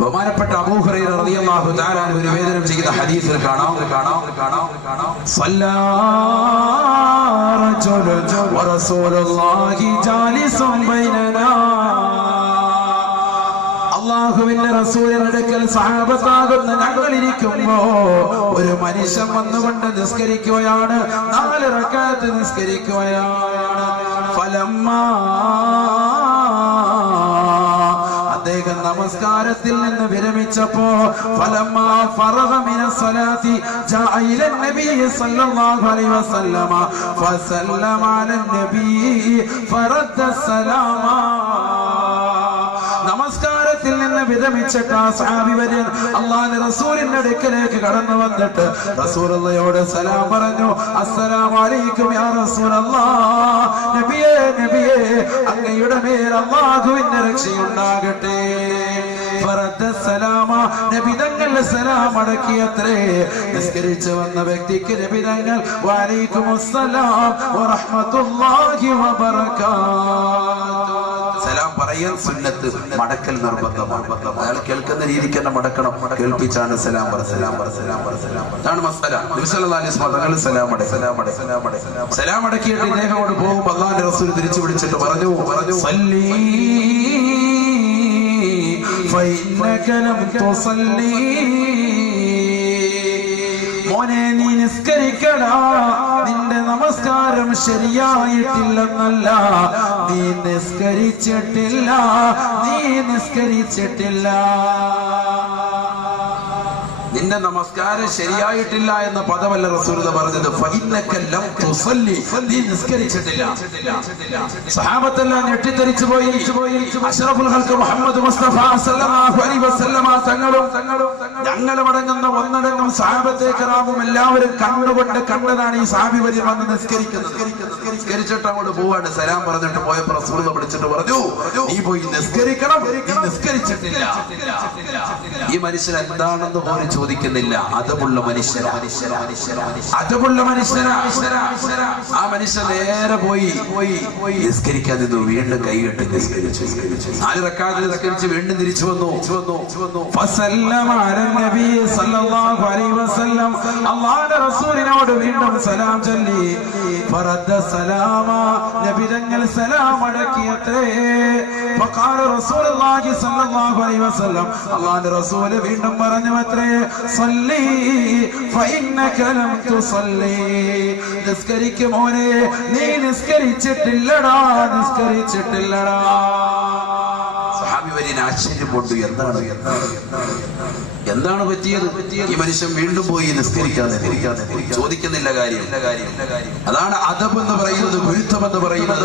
ബഹുമാനപ്പെട്ട അബൂ ഹുറൈറ റളിയല്ലാഹു തആല അൻഹു നിവേദനം ചെയ്ത ഹദീസിൽ കാണാം സല്ലാ റജുലുൻ വറസൂലുള്ളാഹി ജാലിസുൻ ബൈനനാ. അല്ലാഹുവിന്റെ റസൂലിന്റെ അടുക്കൽ സഹാബത്താകുന്ന ഞങ്ങൾ ഇരിക്കുമ്പോ ഒരു മനുഷ്യൻ വന്നുകൊണ്ട് നിസ്കരിക്കുകയാണ്, 4 റക്അത്ത് നിസ്കരിക്കുകയാണ്. ഫലമ്മാ അദ്ദേഹം നമസ്കാരത്തിൽ നിന്ന് വിരമിച്ചപ്പോ ഫലമ്മാ ഫറഗ മിനസ് സ്വലാത്തി ജാഅ ഇലൻ നബി സല്ലല്ലാഹു അലൈഹി വസല്ലമ ഫസല്ലമ അലൻ നബി ഫറദ്ദ സലാമ. നമസ്കാരത്തിൽ നിന്ന് വിരമിച്ചിട്ട് ആ സഹാബി വര്യൻ അല്ലാഹുവിന്റെ റസൂലിന്റെ അടുക്കലേക്ക് കടന്നു വന്നിട്ട് റസൂലുള്ളാഹിയോട് സലാം പറഞ്ഞു. അസ്സലാമു അലൈക്കും യാ റസൂലല്ലാഹ്. നബിയേ നബിയേ അങ്ങയുടെ മേൽ അല്ലാഹുവിന്റെ രക്ഷയുണ്ടാകട്ടെ. ഫറദ്ദ സലാമ. നബി തങ്ങൾ സലാം അടക്കിയത്രേ. നിസ്കരിച്ചു വന്ന വ്യക്തിക്ക് നബി തങ്ങൾ വഅലൈക്കുമുസ്സലാം വറഹ്മത്തുള്ളാഹി വബറകാതുഹു. സലാം പറയാൻ സുന്നത്ത്, മടക്കൽ നിർബന്ധമാണ്. അയാൾ കേൾക്കുന്ന രീതിക്ക് തന്നെ മടക്കണം. കേൾപ്പിച്ചാണ് സലാം പറ. അതാണ് മസ്അല. നബി സല്ലല്ലാഹു അലൈഹി വസല്ലം സലാം അടക്കിയിട്ട് ഇദ്ദേഹത്തോട് പോകുമ്പോൾ അല്ലാഹുവിന്റെ റസൂൽ തിരിച്ചു പിടിച്ചിട്ട് പറഞ്ഞു സല്ലി ഫഇന്നക ലം തുസല്ലി. മോനെ നീ നിസ്കരിക്കടാ, നിന്റെ നമസ്കാരം ശരിയായിട്ടില്ലെന്നല്ല, നീ നിസ്കരിച്ചിട്ടില്ല. നിന്റെ നമസ്കാരം ശരിയായിട്ടില്ല എന്ന പദമല്ല റസൂൽ പറഞ്ഞത്. ഫഇന്നക ലം തുസല്ലി, നീ നിസ്കരിച്ചിട്ടില്ല. സഹാബത്തെല്ലാം ഞെട്ടിത്തെറിച്ചു പോയി. അഷ്റഫുൽ ഖൽഖ് മുഹമ്മദ് മുസ്തഫ സല്ലല്ലാഹു അലൈഹി വസല്ലമ തങ്ങളും ഞങ്ങളുമടങ്ങുന്ന ഒന്നടങ്കം സഹാബത്തെ കിറാമും എല്ലാവരും കണ്ണുകൊണ്ട് കണ്ടതാണ് ഈ സഹാബി വരി വന്ന് നിസ്കരിച്ചിട്ട് അങ്ങോട്ട് പോവാണ്. സലാം പറഞ്ഞിട്ട് പോയപ്പോൾ റസൂൽ വിളിച്ചിട്ട് പറഞ്ഞു നീ പോയി നിസ്കരിക്കണം, നീ നിസ്കരിച്ചിട്ടില്ല. ഈ മനുഷ്യൻ എന്താണെന്ന് പോലും ചോദിക്കുന്നില്ല. അതമുള്ള മനുഷ്യനാ. ആ മനുഷ്യൻ നേരെ പോയി നിസ്കരിക്കാൻ നിന്നു. വീണ്ടും കൈകെട്ടി നിസ്കരിച്ചു. 4 റക്അത്ത് നിസ്കരിച്ച് വീണ്ടും തിരിച്ചു വന്നു. ഫസല്ലമ അലൻ നബി സല്ലല്ലാഹു അലൈഹി വസല്ലം. അല്ലാഹുവിന്റെ റസൂലിനോട് വീണ്ടും സലാം ചൊല്ലി. ഫറദ്ദ സലാമ. നബി തങ്ങൾ സലാം അടക്കിയത്രേ. ഫഖാല റസൂലുള്ളാഹി സല്ലല്ലാഹു അലൈഹി വസല്ലം. അല്ലാഹുവിന്റെ റസൂൽ വീണ്ടും പറഞ്ഞു അത്രേ സല്ലി ഫഇന്നക ലം തുസല്ലി. നിസ്കരിക്കും മോനെ, നീ നിസ്കരിച്ചിട്ടില്ലടാ. സഹാബി വര്യൻ ആശ്ചര്യം കൊണ്ടു. എന്താണ് പറ്റിയത്? ഈ മനുഷ്യൻ വീണ്ടും പോയി നിസ്കരിക്കാതെ ചോദിക്കുന്നില്ല കാര്യം. അതാണ് അദബ് എന്ന് പറയുന്നത്, ഗുരുത്വം എന്ന് പറയുന്നത്.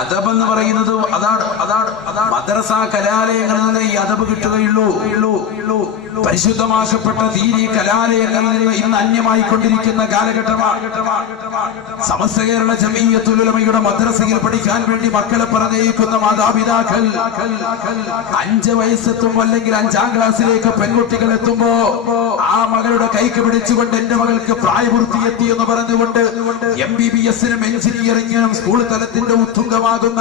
അദബ് എന്ന് പറയുന്നത് അതാണ് മദ്രസ കലാലയങ്ങളിൽ നിന്ന് ഈ അദബ് കിട്ടുകയുള്ളൂ. പരിശുദ്ധമാക്കപ്പെട്ട ദീനി കലാലയങ്ങളിൽ നിന്ന് ഇന്ന് അന്യമായിക്കൊണ്ടിരിക്കുന്ന കാലഘട്ടമാണ്. സമസ്ത കേരള ജമീയത്തുൽ ഉലമയുടെ മദ്രസയിൽ പഠിക്കാൻ വേണ്ടി മക്കളെ പറഞ്ഞേക്കുന്ന മാതാപിതാക്കൾ 5 വയസ്സെത്തും അല്ലെങ്കിൽ 5ാം ക്ലാസ്സിലേക്ക് പെൺകുട്ടികൾ എത്തുമ്പോ ആ മകളുടെ കൈക്ക് പിടിച്ചുകൊണ്ട് എന്റെ മകൾക്ക് പ്രായപൂർത്തിയെത്തി എന്ന് പറഞ്ഞുകൊണ്ട് MBBS-നും എഞ്ചിനീയറിംഗിനും സ്കൂൾ തലത്തിന്റെ ഉത്തുംഗമാകുന്ന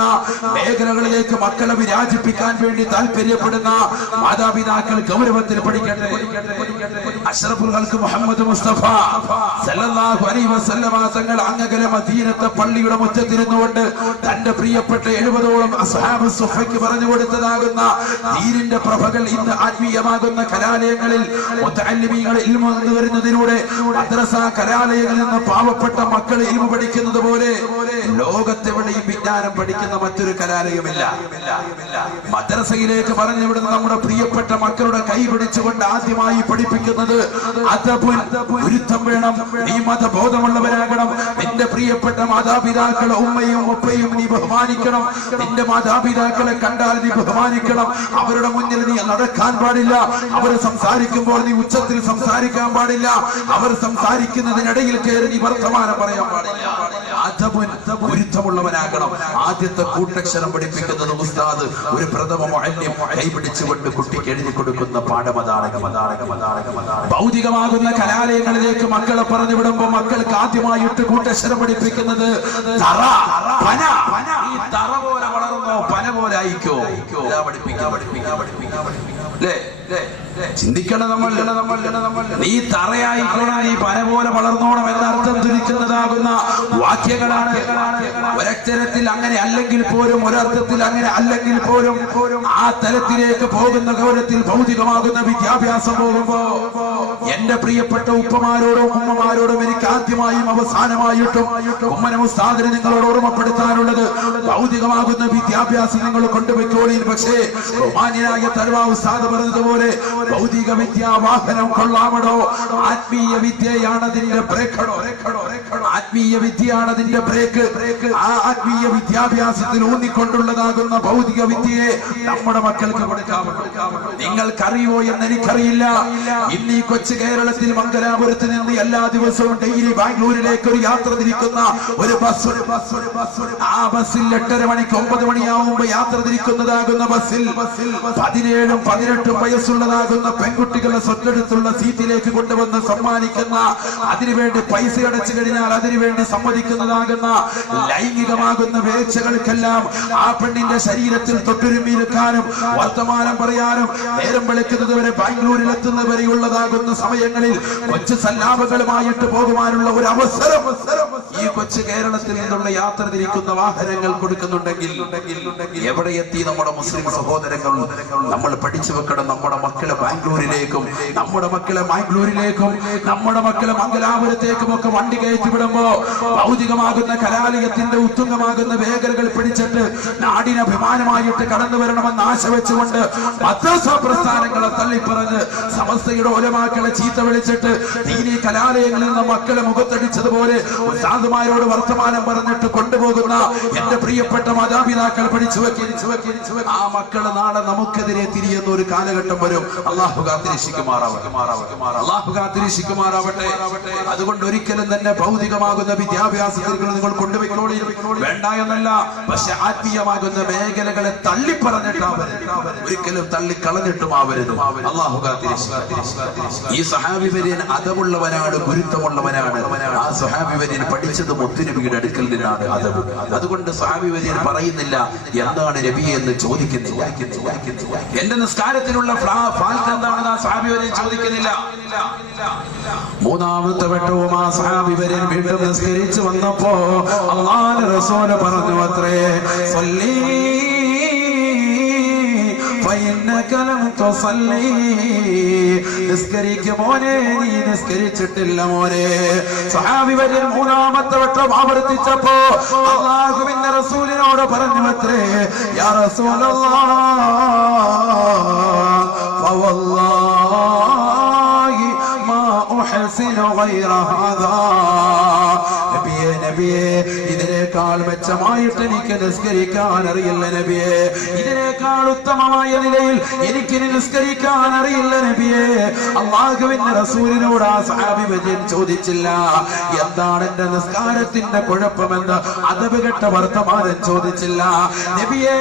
മേഖലകളിലേക്ക് മക്കളെ വിരാജിപ്പിക്കാൻ വേണ്ടി താല്പര്യപ്പെടുന്ന മാതാപിതാക്കൾ ഗൗരവത്തിൽ പഠിക്കട്ടെ. അഷ്റഫുൽ ഖൽഖ് മുഹമ്മദ് മുസ്തഫ സല്ലല്ലാഹു അലൈഹി വസല്ലമ തങ്ങൾ അങ്ങകലെ മദീനത്തെ പള്ളിയുടെ മുറ്റത്തിരുന്നുകൊണ്ട് തന്റെ പ്രിയപ്പെട്ട 70ഓളം അസ്ഹാബ് സുഫയ്ക്ക് പറഞ്ഞു കൊടുത്തതാകുന്ന ദീനിന്റെ പ്രഭകൾ ഇന്ന് ആത്മീയമാകുന്ന കലാലയങ്ങളിൽ മുതഅല്ലിമീങ്ങൾ ഇൽമു നേടുന്നതിലൂടെ മദ്രസ കലാലയങ്ങളിൽ നിന്ന് പാവപ്പെട്ട മക്കൾ ഇൽമു പഠിക്കുന്നത് പോലെ ലോകത്തെവിടെയും വിജ്ഞാനം പഠിക്കുന്ന മറ്റൊരു കലാലയമില്ല. മദ്രസയിലേക്ക് പറഞ്ഞു വിടുന്ന നമ്മുടെ പ്രിയപ്പെട്ട മക്കളുടെ കൈ പിടിച്ചുകൊണ്ട് ആദ്യമായി പഠിപ്പിക്കുന്നത് ഗുരുത്വം വേണം. നീ മതബോധമുള്ളവരാകണം. നിന്റെ പ്രിയപ്പെട്ട മാതാപിതാക്കളെ ഉമ്മയും ഉപ്പയും നീ ബഹുമാനിക്കണം. നിന്റെ മാതാപിതാക്കളെ കണ്ടാൽ നീ ബഹുമാനിക്കണം. അവരുടെ മുന്നിൽ നീ നടക്കാൻ പാടില്ല. അവർ സംസാരിക്കുമ്പോൾ നീ ഉച്ചത്തിൽ സംസാരിക്കാൻ പാടില്ല. അവർ സംസാരിക്കുന്നതിനിടയിൽ കയറി നീ വർത്തമാനം പറയാൻ പാടില്ല. ഗുരുത്വമുള്ളവനാകണം. ആദ്യത്തെ കൂട്ടക്ഷരം പഠിപ്പിക്കുന്നത് ഉസ്താദ് ഒരു പ്രഥമ മുഅല്ലിം കൈപിടിച്ചുകൊണ്ട് കുട്ടിക്ക് എഴുതി കൊടുക്കുന്ന പാഠമതാണ്. ഭൗതികമാകുന്ന കലാലയങ്ങളിലേക്ക് മക്കളെ പറഞ്ഞു വിടുമ്പോൾ മക്കൾക്ക് ആദ്യമായിട്ട് കൂട്ടക്ഷരം പഠിപ്പിക്കുന്നത് തറ പോലെ വളർന്നു പന പോലെ ആയിക്കോ. ചിന്തിക്കണം നമ്മൾ. നീ തറയായിക്കോണം, നീ പന പോലെ വളർന്നോണം എന്ന അർത്ഥം തിരിക്കുന്നതാകുന്ന വാക്യങ്ങളാണ്. ഒരക്ഷരത്തിൽ അങ്ങനെ അല്ലെങ്കിൽ പോലും, ഒരർത്ഥത്തിൽ അങ്ങനെ അല്ലെങ്കിൽ പോലും ആ തലത്തിലേക്ക് പോകുന്ന ഗൗരവത്തിൽ ഭൗതികമാകുന്ന വിദ്യാഭ്യാസം പോകുമ്പോ എന്റെ പ്രിയപ്പെട്ട ഉപ്പമാരോടും ഉമ്മമാരോടും എനിക്ക് ആദ്യമായും അവസാനമായിട്ടും ഉമ്മന ഉസ്താദിനെ നിങ്ങളോട് ഓർമ്മപ്പെടുത്താനുള്ളത്, ഭൗതികമാകുന്ന വിദ്യാഭ്യാസം നിങ്ങൾ കൊണ്ടുപോയിക്കോളീൻ. പക്ഷേ റഹ്മാനിയായ തൽവാ ഉസ്താദ് പറഞ്ഞതുപോലെ ഭൗതിക വിദ്യാ വാഹനം കൊള്ളാമടോ, ആത്മീയ വിദ്യയാണ് അതിന്റെ ബ്രേക്കടോ. ആത്മീയ വിദ്യയാണ് അതിന്റെ ബ്രേക്ക്. ആ ആത്മീയ വിദ്യാഭ്യാസത്തിൽ ഊന്നിക്കൊണ്ടുള്ളതാകുന്ന ഭൗതിക വിദ്യയെ നമ്മുടെ മക്കൾക്ക് കൊടുക്കാമോ? നിങ്ങൾക്കറിയോ എന്ന് എനിക്കറിയില്ല. ഇന്ന് ഈ കൊച്ചു കേരളത്തിൽ മംഗലാപുരത്ത് നിന്ന് എല്ലാ ദിവസവും ഡെയിലി ബാംഗ്ലൂരിലേക്ക് ഒരു യാത്ര തിരിക്കുന്ന ഒരു ബസ്. ആ ബസ്സിൽ 8:30 മണിക്ക് 9 മണിയാവുമ്പോ യാത്ര തിരിക്കുന്നതാകുന്ന ബസ്സിൽ 17ഉം 18ഉം വയസ്സുള്ളതാകുന്ന പെൺകുട്ടികളെ സ്വത്തെടുത്തുള്ള സീറ്റിലേക്ക് കൊണ്ടുവന്ന് സമ്മാനിക്കുന്ന, അതിനുവേണ്ടി പൈസ അടച്ചു കഴിഞ്ഞാൽ അതിനുവേണ്ടി സമ്മതിക്കുന്നതാകുന്ന ലൈംഗികമാകുന്ന വേഴ്ചകൾക്കെല്ലാം ആ പെണ്ണിന്റെ ശരീരത്തിൽ തൊട്ടുരുമ്മിയിരിക്കാനും വർത്തമാനം പറയാനും നേരം വെളുക്കുന്നത് വരെ ബാംഗ്ലൂരിൽ എത്തുന്നവരെയുള്ളതാകുന്ന സമയങ്ങളിൽ കൊച്ചു സല്ലാപങ്ങളുമായിട്ട് പോകുവാനുള്ള ഒരു അവസരം ഈ കൊച്ചു കേരളത്തിൽ നിന്നുള്ള യാത്ര തിരിക്കുന്ന വാഹനങ്ങൾ കൊടുക്കുന്നുണ്ടെങ്കിൽ എവിടെ എത്തി നമ്മുടെ മുസ്ലിം സഹോദരങ്ങൾ? നമ്മൾ പഠിച്ചു വെക്കണം. നമ്മുടെ മക്കളെ ബാംഗ്ലൂരിലേക്കും നമ്മുടെ മക്കളെ മാംഗ്ലൂരിലേക്കും നമ്മുടെ മക്കളെ മംഗലാപുരത്തേക്കും ഒക്കെ വണ്ടി കയറ്റി വിടുമ്പോ ഭൗതികമാകുന്ന കലാലയത്തിന്റെ ഉത്തുംഗമാകുന്ന മേഖലകൾ പിടിച്ചിട്ട് നാടിന് അഭിമാനമായിട്ട് കടന്നു വരണമെന്ന് ആശ വെച്ചുകൊണ്ട് മദ്രസ പ്രസ്ഥാനങ്ങളെ തള്ളിപ്പറഞ്ഞ് സമസ്തയുടെ ഉലമാക്കളെ ചീത്ത വിളിച്ചിട്ട് ദീനീ കലാലയങ്ങളിൽ നിന്ന് മക്കളെ മുഖത്തടിച്ചതുപോലെ ഉസ്താദുമാരോട് വർത്തമാനം പറഞ്ഞിട്ട് കൊണ്ടുപോകുന്ന എന്റെ പ്രിയപ്പെട്ട മാതാപിതാക്കൾ പഠിച്ചു വെക്കി. ആ മക്കള് നാളെ നമുക്കെതിരെ തിരിയുന്ന ഒരു കാലഘട്ടം വരും. അള്ളാഹു കാത്തിരക്ഷിക്കുമാറാവട്ടെ. അതുകൊണ്ട് ഒരിക്കലും തന്നെ ഭൗതികമാകുന്ന വിദ്യാഭ്യാസത്തിൽ നിങ്ങൾ കൊണ്ടുപോയിക്കോളി, വേണ്ട എന്നല്ല. പക്ഷെ ആത്മീയമാകുന്ന മേഖലകളെ തള്ളിപ്പറഞ്ഞിട്ടാവരുത്, ഒരിക്കലും തള്ളിക്കളഞ്ഞിട്ടുമാവരുത്. അള്ളാഹു കാത്തിരക്ഷിക്കട്ടെ. ഈ സഹാബി വര്യൻ അതവുള്ളവനാണ്, ഗുരുത്വമുള്ളവനാണ്. ആ സഹാബി വര്യൻ പഠിച്ചത് മുത്തുനബിയുടെ അടുക്കൽ നിന്നാണ് അതവ്. അതുകൊണ്ട് സഹാബി വര്യൻ പറയുന്നില്ല എന്താണ് നബി എന്ന് ചോദിക്കുന്നില്ല. എന്റെ നിസ്കാരത്തിനുള്ള ഫാൽട്ട് എന്താണെന്ന് ആ സഹാബി വര്യൻ ചോദിക്കുന്നില്ല. മൂന്നാമത്തെ വട്ടവും ആ സഹാബി വര്യൻ വീണ്ടും നിസ്കരിച്ചു വന്നപ്പോ അല്ലാഹുവിന്റെ റസൂൽ പറഞ്ഞു അത്രേ, സല്ലി നിസ്കരിക്കും മോനെ, നീ നിസ്കരിച്ചിട്ടില്ല മോനെ. സഹാബി വര്യൻ മൂന്നാമത്തെ വട്ടം ആവർത്തിച്ചപ്പോ അല്ലാഹുവിന്റെ റസൂലിനോട് പറഞ്ഞു അത്രേ, യാ റസൂലല്ലാഹ് ഫവല്ലാഹി മാ ഉഹ്സിനു ഗൈറ ഹാദാ. നബിയെ, ഇതിനേക്കാൾ മെച്ചമായിട്ട് എനിക്ക് നിസ്കരിക്കാൻ അറിയില്ല നബിയെ. ഇതിനേക്കാൾ ഉത്തമമായ നിലയിൽ എനിക്ക് നിസ്കരിക്കാൻ അറിയില്ല നബിയെ. അല്ലാഹുവിന്റെ റസൂലിനോട് ആ സഹാബി വര്യൻ ചോദിച്ചില്ല എന്താണ് എന്റെ നിസ്കാരത്തിന്റെ കുഴപ്പമെന്ന്. അതവ് കെട്ട വർത്തമാനം ചോദിച്ചില്ല. നബിയെ,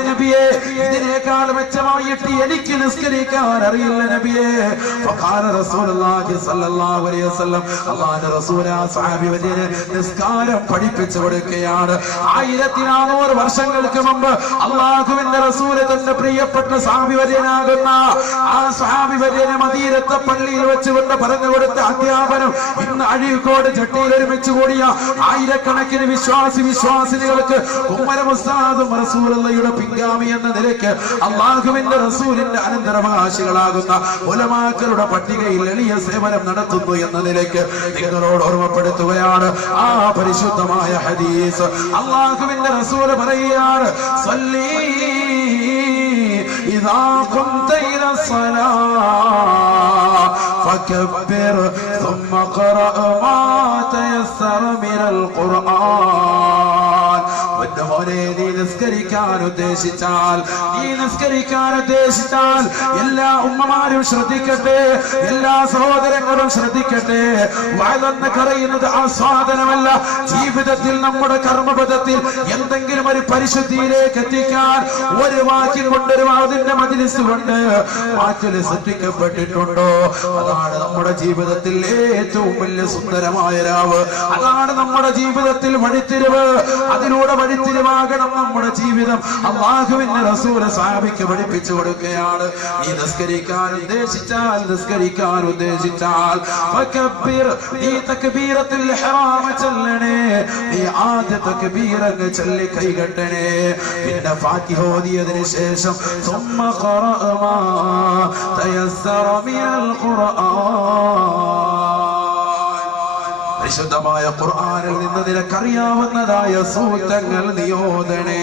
ഇതിനേക്കാൾ മെച്ചമായിട്ട് എനിക്ക് നിസ്കരിക്കാൻ അറിയില്ല നബിയെ. ഫഖാല റസൂലുള്ളാഹി സ്വല്ലല്ലാഹു അലൈഹി വസല്ലം, അല്ലാഹുവിന്റെ റസൂൽ ആ സഹാബി വര്യനെ നിസ്കാരം പഠിപ്പിച്ചു കൊടുക്കുകയാണ്. 1400 വർഷങ്ങൾക്ക് മുമ്പ് അല്ലാഹുവിന്റെ റസൂൽ തന്റെ പ്രിയപ്പെട്ട സഹാബി വര്യനാകുന്ന ആ സഹാബി വര്യനെ മദീനത്തെ പള്ളിയിൽ വെച്ചുകൊണ്ട് പറഞ്ഞു കൊടുത്ത അധ്യാപനം ഇന്ന് അഴീക്കോട് ചട്ടിയിൽ ഒരുമിച്ച് കൂടിയ ആയിരക്കണക്കിന് വിശ്വാസിനികൾക്ക് ഉമ്മരം ഉസ്താദും റസൂലുള്ളാഹിയുടെ പിൻഗാമി എന്ന നിലയ്ക്ക് അല്ലാഹുവിന്റെ റസൂലിന്റെ അനന്തരാവകാശികളാകുന്ന ഉലമാക്കളുടെ പട്ടികയിൽ എളിയ സേവനം നടത്തുന്നു എന്ന നിലയ്ക്ക് നിങ്ങളോട് ഓർമ്മപ്പെടുത്തുകയാണ് ആ പരിശുദ്ധമായ ഹദീസ്. അല്ലാഹുവിന്റെ റസൂൽ പറയുകയാണ്, സല്ലി ഇദാ ഖുംത ഇലാ സ്വലാ ഫകബ്ബിർ ثم قرأ ما تيسر من القرآن. നീ നിസ്കരിക്കാൻ ഉദ്ദേശിച്ചാൽ എല്ലാ ഉമ്മമാരും ശ്രദ്ധിക്കട്ടെ, എല്ലാ സഹോദരങ്ങളും ശ്രദ്ധിക്കട്ടെ. വഅദെന്ന് പറയുന്നത് ആസ്വാദനമല്ല. ജീവിതത്തിൽ നമ്മുടെ കർമ്മപഥത്തിൽ എന്തെങ്കിലും ഒരു പരിശുദ്ധിയിലേക്ക് എത്തിക്കാൻ ഒരു വാക്യം കൊണ്ട്, ഒരു വാദിന്റെ മജ്‌ലിസ് കൊണ്ട് മാറ്റൽ സൃഷ്ടിക്കപ്പെട്ടിട്ടുണ്ടോ? അതാണ് നമ്മുടെ ജീവിതത്തിൽ ഏറ്റവും വലിയ സുന്ദരമായ രാവ്. അതാണ് നമ്മുടെ ജീവിതത്തിൽ വഴിത്തിരിവ്. അതിലൂടെ വഴിത്തിരിവ് വിധമാകണം നമ്മുടെ ജീവിതം. അല്ലാഹുവിന്റെ റസൂൽ സഹാബിക്ക് പഠിപ്പിച്ചു കൊടുക്കുകയാണ്. നീ നിസ്കരിക്കാൻ ഉദ്ദേശിച്ചാൽ ഫകബ്ബിർ, നീ തക്ബീറത്തുൽ ഇഹ്റാം ചൊല്ലണേ. നീ ആദ്യ തക്ബീർ അങ്ങ് ചൊല്ലി കൈകെട്ടണേ. പിന്നെ ഫാത്തിഹ ഓതിയതിനു ശേഷം സുമ്മ ഖറഅ മാ തയസ്സറ മിനൽ ഖുർആൻ, പരിശുദ്ധമായ ഖുർആനിൽ നിന്ന് നിനക്കറിയാവുന്നതായ സൂക്തങ്ങൾ നീ ഓതണേ.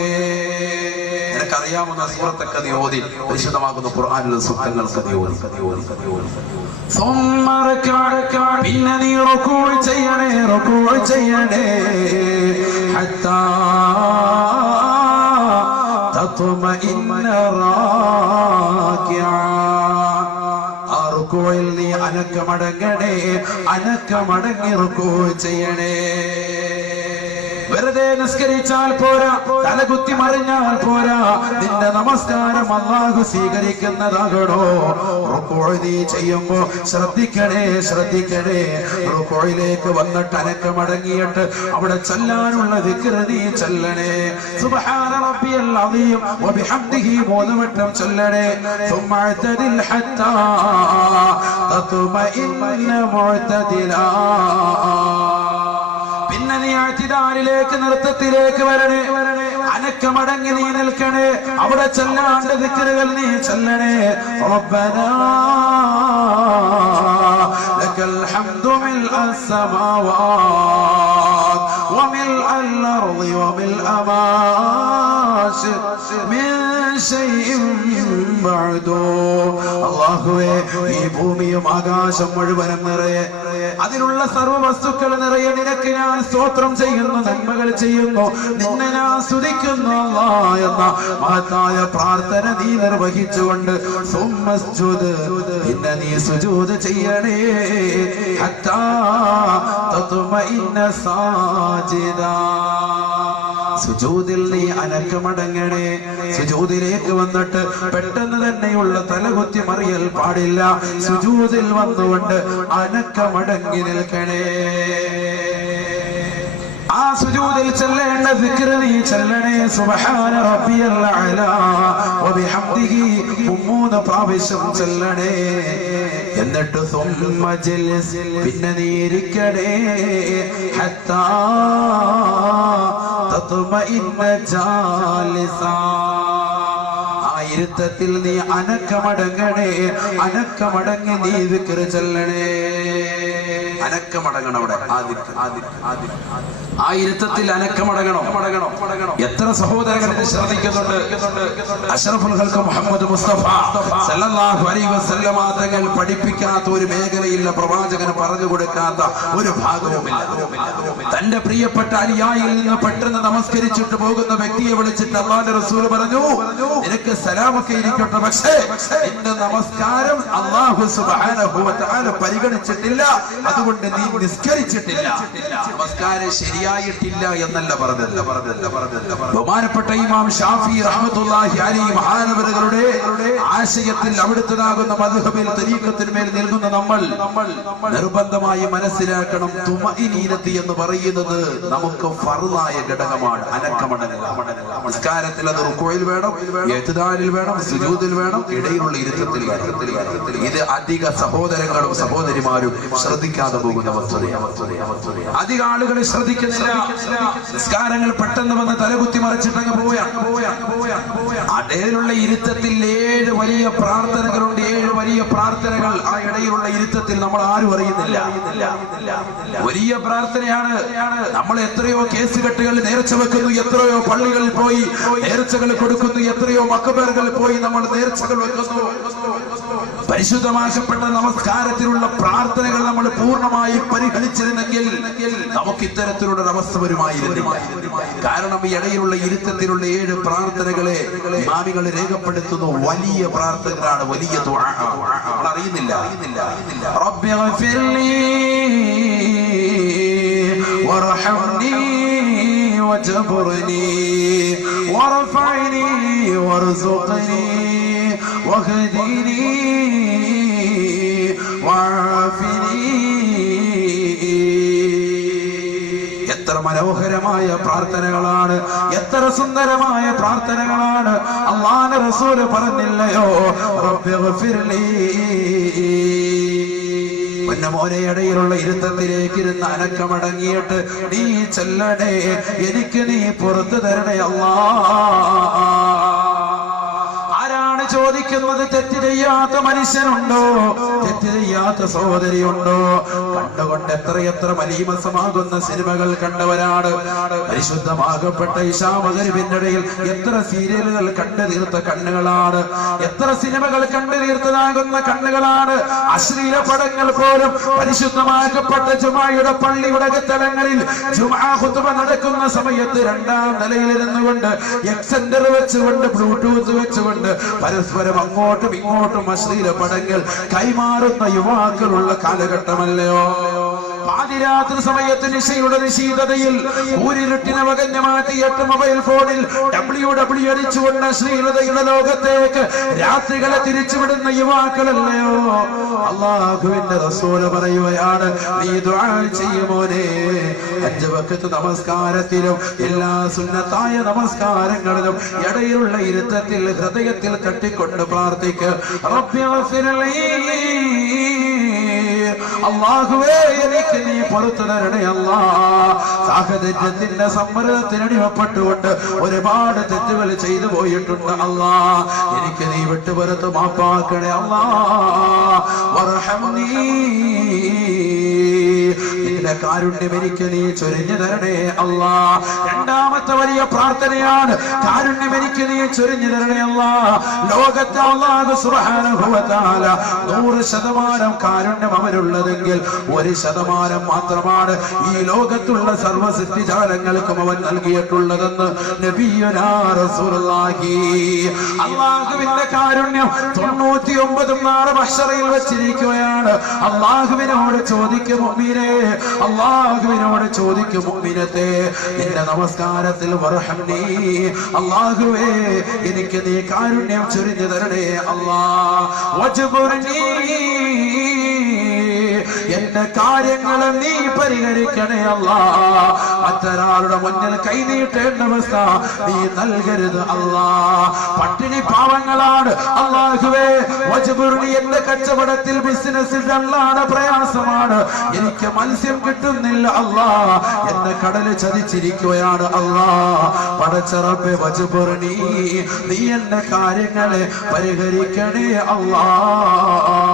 നിനക്കറിയാവുന്ന സൂറത്തൊക്കെ നീ ഓതി, പരിശുദ്ധമാകുന്ന ഖുർആനിലെ സൂക്തങ്ങൾക്ക് നീ ഓതി. പിന്നെ നീ റുകൂ ചെയ്യണേ ഹത്താ തത്മഇന്ന റാകിഅ. റുകൂഇൽ നീ അനക്കമടങ്ങി റുകൂ ചെയ്യണേ. വെറുതെ നിസ്കരിച്ചാൽ പോരാ, തലകുത്തി മറിഞ്ഞാൽ പോരാ. നിന്റെ നമസ്കാരം അല്ലാഹു സ്വീകരിക്കുന്നതാകണോ. റുകൂ നീ ചെയ്യുമ്പോ ശ്രദ്ധിക്കണേ. റുകൂയിലേക്ക് വന്നിട്ട് അനക്കമടങ്ങിയിട്ട് അവിടെ ചൊല്ലാനുള്ള ദിക്ർ നീ ചൊല്ലണേ. സുബ്ഹാന റബ്ബിയൽ അദീം വബിഹംദിഹി 3 വട്ടം ചൊല്ലണേ. സുമ്മ അഅ്തദിൽ ഹത്താ തത്മഇന്ന മുഅ്തദിലാ. പിന്നെ നീ അഅ്തിദാലിലേക്ക്, നൃത്തത്തിലേക്ക് വരണേ. അനക്കമടങ്ങി നീ നിൽക്കണേ. അവിടെ ചൊല്ലേണ്ട ദിക്റുകൾ നീ ചൊല്ലണേ. റബ്ബനാ ലക്കൽ ഹംദു മിൽഅസ് സമാവാത് വമിൽഅൽ അർളി വമിൽഅ മാ മിൻ ശൈഇൻ ബഅദു. അല്ലാഹുവേ, ഈ ഭൂമിയും ആകാശം മുഴുവനും നിറയെ, അതിലുള്ള സർവ്വ വസ്തുക്കൾ നിറയെ നിനക്ക് ഞാൻ സ്തോത്രം ചെയ്യുന്നു, നന്മകൾ ചെയ്യുന്നു, നിന്നെ ഞാൻ സ്തുതിക്കുന്നു അല്ലാഹ് എന്ന മഹത്തായ പ്രാർത്ഥന നീ നിർവഹിച്ചുകൊണ്ട് സുമ്മസ്ജുദ്, പിന്നെ നീ സുജൂദ് ചെയ്യണേ. ഹത്താ തത്മഇന്ന സാജിദാ. സുജൂദിൽ നീ അനക്കമടങ്ങണേ. സുജൂദിലേക്ക് വന്നിട്ട് പെട്ടെന്ന് തന്നെയുള്ള തലകുത്തി മറിയൽ പാടില്ല. സുജൂദിൽ വന്നുകൊണ്ട് അനക്കമടങ്ങി നിൽക്കണേ. ആ സുജൂദിൽ ചൊല്ലേണ്ട ദിക്ർ നീ ചൊല്ലണേ. സുബ്ഹാന റബ്ബിയൽ അഅ്ലാ വബിഹംദിഹി 3 പ്രാവശ്യം ചൊല്ലണേ. എന്നിട്ട് സുമ്മ ജൽസ്, പിന്നെ നീ ഇരിക്കണേ. ഹത്താ തത്മഇന്ന ജാലിസാ. ഇരുത്തത്തിൽ നീ അനക്കമടങ്ങി നീ ദിക്ർ ചൊല്ലണേ. അനക്കമടങ്ങണം. അവിടെ ആ ഇരുത്തത്തിൽ അനക്കമടങ്ങണം. എത്ര സഹോദരങ്ങൾ ശ്രദ്ധിക്കുന്നുണ്ട്. അഷ്റഫുൽ ഖൽഖ് മുഹമ്മദ് മുസ്തഫ സല്ലല്ലാഹു അലൈഹി വസല്ലമ തങ്ങൾ പഠിപ്പിക്കാത്ത ഒരു മേഖലയില്ല, പ്രവാചകന് പറഞ്ഞു കൊടുക്കാത്ത ഒരു ഭാഗവുമില്ല. തന്റെ പ്രിയപ്പെട്ട അനുയായിയിൽ നിന്ന് പെട്ടെന്ന് നമസ്കരിച്ചിട്ട് പോകുന്ന വ്യക്തിയെ വിളിച്ചിട്ട് അല്ലാഹുവിന്റെ റസൂൽ പറഞ്ഞു, നിനക്ക് സലാമൊക്കെ ഇരിക്കട്ടെ, പക്ഷേ നിന്റെ നമസ്കാരം അല്ലാഹു സുബ്ഹാനഹു വ തആല പരിഗണിച്ചിട്ടില്ല, അതുകൊണ്ട് നീ നിസ്കരിച്ചിട്ടില്ല, നമസ്കാരം ശരിയായിട്ടില്ല എന്നല്ല പറഞ്ഞത്. ബഹുമാനപ്പെട്ട ഇമാം ഷാഫി റഹ്മത്തുള്ളാഹി അലൈഹി മഹാനവറുകളുടെ ആശയത്തിൽ അവിടുത്തതാകുന്ന മദ്ഹബിൽ തരീഖത്തിന്മേൽ നിൽക്കുന്ന നമ്മൾ നിർബന്ധമായി മനസ്സിലാക്കണം, തുമഇനീനത്ത് എന്ന് പറയുന്നത് നമുക്ക് ഫർളായ ഘടകമാണ്. അനക്കമടങ്ങുക. നമസ്കാരത്തിൽ അത് റുകൂഇൽ വേണം, ഇഅ്തിദാലിൽ വേണം, സുജൂദിൽ വേണം, ഇടയിലുള്ള ഇരുത്തത്തിൽ വേണം. ഇത് അധിക സഹോദരങ്ങളും സഹോദരിമാരും ശ്രദ്ധിക്കാതെ പോകുന്ന വസ്തുതയാണ്. അധിക ആളുകൾ ശ്രദ്ധിക്കുന്നില്ല. നിസ്കാരങ്ങൾ പെട്ടെന്ന് വന്ന് തലകുത്തി മറിച്ചിട്ടങ്ങ് പോവുകയാണ്. ഇടയിലുള്ള ഇരുത്തത്തിൽ 7 വലിയ പ്രാർത്ഥനകളുണ്ട്. 7 വലിയ പ്രാർത്ഥനകൾ ആ ഇടയിലുള്ള ഇരുത്തത്തിൽ നമ്മൾ ആരും അറിയുന്നില്ല. വലിയ പ്രാർത്ഥനയാണ്. നമ്മൾ എത്രയോ കേസുകെട്ടുകൾ നേർച്ച വെക്കുന്നു, എത്രയോ പള്ളികളിൽ പോയി നേർച്ചകൾ കൊടുക്കുന്നു, എത്രയോ മക്കബറുകളിൽ പോയി നമ്മൾ നേർച്ചകൾ വെക്കുന്നു. പരിശുദ്ധമാക്കപ്പെട്ട നമസ്കാരത്തിലുള്ള പ്രാർത്ഥനകൾ നമ്മൾ പൂർണ്ണമായി പരിഗണിച്ചിരുന്നെങ്കിൽ നമുക്ക് ഇത്തരത്തിലുള്ള അവസ്ഥ വരുമായിരുന്നില്ല. കാരണം ഈ ഇടയിലുള്ള ഇരുത്തത്തിലുള്ള 7 പ്രാർത്ഥനകളെ ഇമാമികൾ രേഖപ്പെടുത്തുന്നു വലിയ പ്രാർത്ഥനകളാണ്, വലിയ ദുആ. നമ്മൾ അറിയുന്നില്ല. റബ്ബി ഗഫിർലി വർഹംനി വജ്ബർനി വർഫഅനി വർസുഖ്നി വഹ്ദിനി വഅഫിനി. എത്ര മനോഹരമായ പ്രാർത്ഥനകളാണ്, എത്ര സുന്ദരമായ പ്രാർത്ഥനകളാണ്. അല്ലാഹുവിന്റെ റസൂൽ പറഞ്ഞില്ലയോ, റബ്ബിഗ്ഫിർലി, മോനയിടയിലുള്ള ഇരുത്തത്തിലേക്ക് ഇരുന്ന് അനക്കമടങ്ങിയിട്ട് നീ ചെല്ലണേ, എനിക്ക് നീ പുറത്തു തരണേ അല്ലാഹ്. ആരാണ് ചോദിക്കുന്നത്? തെറ്റ് ചെയ്യാത്ത മനുഷ്യനുണ്ടോ? തെറ്റ് ചെയ്യാത്ത സഹോദരിയുണ്ടോ? കണ്ടുകൊണ്ട് എത്രയെത്ര മലീമസമാകുന്ന സിനിമകൾ കണ്ടവരാണ്. പരിശുദ്ധമാകപ്പെട്ട ഇശാ മഗ്‌രിബിന്റെ ഇടയിൽ എത്ര സീരിയലുകൾ കണ്ടു തീർത്ത കണ്ണുകളാണ്, എത്ര സിനിമകൾ കണ്ടു തീർത്തതാകുന്ന കണ്ണുകളാണ്. അശ്ലീല പടങ്ങൾ പോലും പരിശുദ്ധമാക്കപ്പെട്ട ജുമായുടെ പള്ളിയുടെ സ്ഥലങ്ങളിൽ ജുമാ ഖുതുബ നടക്കുന്ന സമയത്ത് രണ്ടാം നിലയിലിരുന്നു കൊണ്ട് എക്സെന്റർ വെച്ചുകൊണ്ട് ബ്ലൂടൂത്ത് വെച്ചുകൊണ്ട് പരസ്പരം അങ്ങോട്ടും ഇങ്ങോട്ടും അശ്ലീല പടങ്ങൾ കൈമാറുന്ന യുവാക്കളുള്ള കാലഘട്ടമല്ലയോ? പാതിരാത്രി സമയത്ത് നിശയുടെ നിശീതതയിൽ ഊരിരുട്ടിനെ വകഞ്ഞു മാറ്റിയിട്ട് മൊബൈൽ ഫോണിൽ WW അടിച്ചുകൊണ്ട് അശ്ലീലതയുടെ ലോകത്തേക്ക് രാത്രികളെ തിരിച്ചുവിടുന്ന യുവാക്കളല്ലയോ? അല്ലാഹുവിന്റെ റസൂൽ പറയുകയാണ്, നീ ദുആ ചെയ്യുമോനെ, 5 വഖത്ത് നമസ്കാരത്തിലും എല്ലാ സുന്നത്തായ നമസ്കാരങ്ങളിലും ഇടയിലുള്ള ഇരുത്തത്തിൽ ഹൃദയത്തിൽ തട്ടിക്കൊണ്ട് പ്രാർത്ഥിക്കുക, റബ്ബിഗ്ഫിർലി, അല്ലാഹുവേ എനിക്ക് നീ പുറത്തു തരണേ അല്ലാഹ്. സാഹചര്യത്തിന്റെ സമ്മർദ്ദത്തിന് അടിമപ്പെട്ടുകൊണ്ട് ഒരുപാട് തെറ്റുകൾ ചെയ്തു പോയിട്ടുണ്ട് അല്ലാഹ്, എനിക്ക് നീ വിട്ടുപുറത്ത് മാപ്പാക്കണേ അല്ലാഹ്. വർഹംനി, നിന്റെ കാരുണ്യം എനിക്ക് നീ ചൊരിഞ്ഞു തരണേ അല്ലാഹ്. രണ്ടാമത്തെ വലിയ പ്രാർത്ഥനയാണ്, കാരുണ്യം എനിക്ക് നീ ചൊരിഞ്ഞു തരണേ അല്ലാഹ്. ലോകത്തെ അല്ലാഹു സുബ്ഹാനഹു വ തആല 100% കാരുണ്യം അവരുള്ളതെങ്കിൽ 1% മാത്രമാണ് ഈ ലോകത്തുള്ള സർവ്വ സൃഷ്ടിജാലങ്ങൾക്കും അവൻ നൽകിയിട്ടുള്ളതെന്ന് നബിയുനാ റസൂലുള്ളാഹി. അല്ലാഹുവിന്റെ കാരുണ്യം 99 നാളെ മഹ്ശറയിൽ വെച്ചിരിക്കുകയാണ്. അല്ലാഹുവിനോട് ചോദിക്കും മുഅ്മിനേ, അല്ലാഹുവിനോട് ചോദിക്കും മുഅ്മിനത്തേ, നിന്റെ നമസ്കാരത്തിൽ വർഹംനി, അല്ലാഹുവേ എനിക്ക് നീ കാരുണ്യം ചൊരിഞ്ഞു തരണേ അല്ലാഹ്. വജ്ബുർനി, എന്റെ കാര്യങ്ങളെ നീ പരിഹരിക്കണേ അല്ലാഹ്. മറ്റൊരാളുടെ മുന്നിൽ കൈനീട്ടേണ്ട അവസ്ഥ നീ നൽകരുത് അല്ലാഹ്. പട്ടിണി പാവങ്ങളാണ് അല്ലാഹുവേ, വജ്ബുർനി, എന്റെ കച്ചവടത്തിൽ ബിസിനസ്സിൽ നല്ലാണ് പ്രയാസമാണ്, എനിക്ക് മത്സ്യം കിട്ടുന്നില്ല അല്ലാഹ്, എന്റെ കടല് ചതിച്ചിരിക്കുകയാണ് അല്ലാഹ്. പടച്ച റബ്ബേ വജ്ബുർനി, നീ എന്റെ കാര്യങ്ങളെ പരിഹരിക്കണേ അല്ലാഹ്,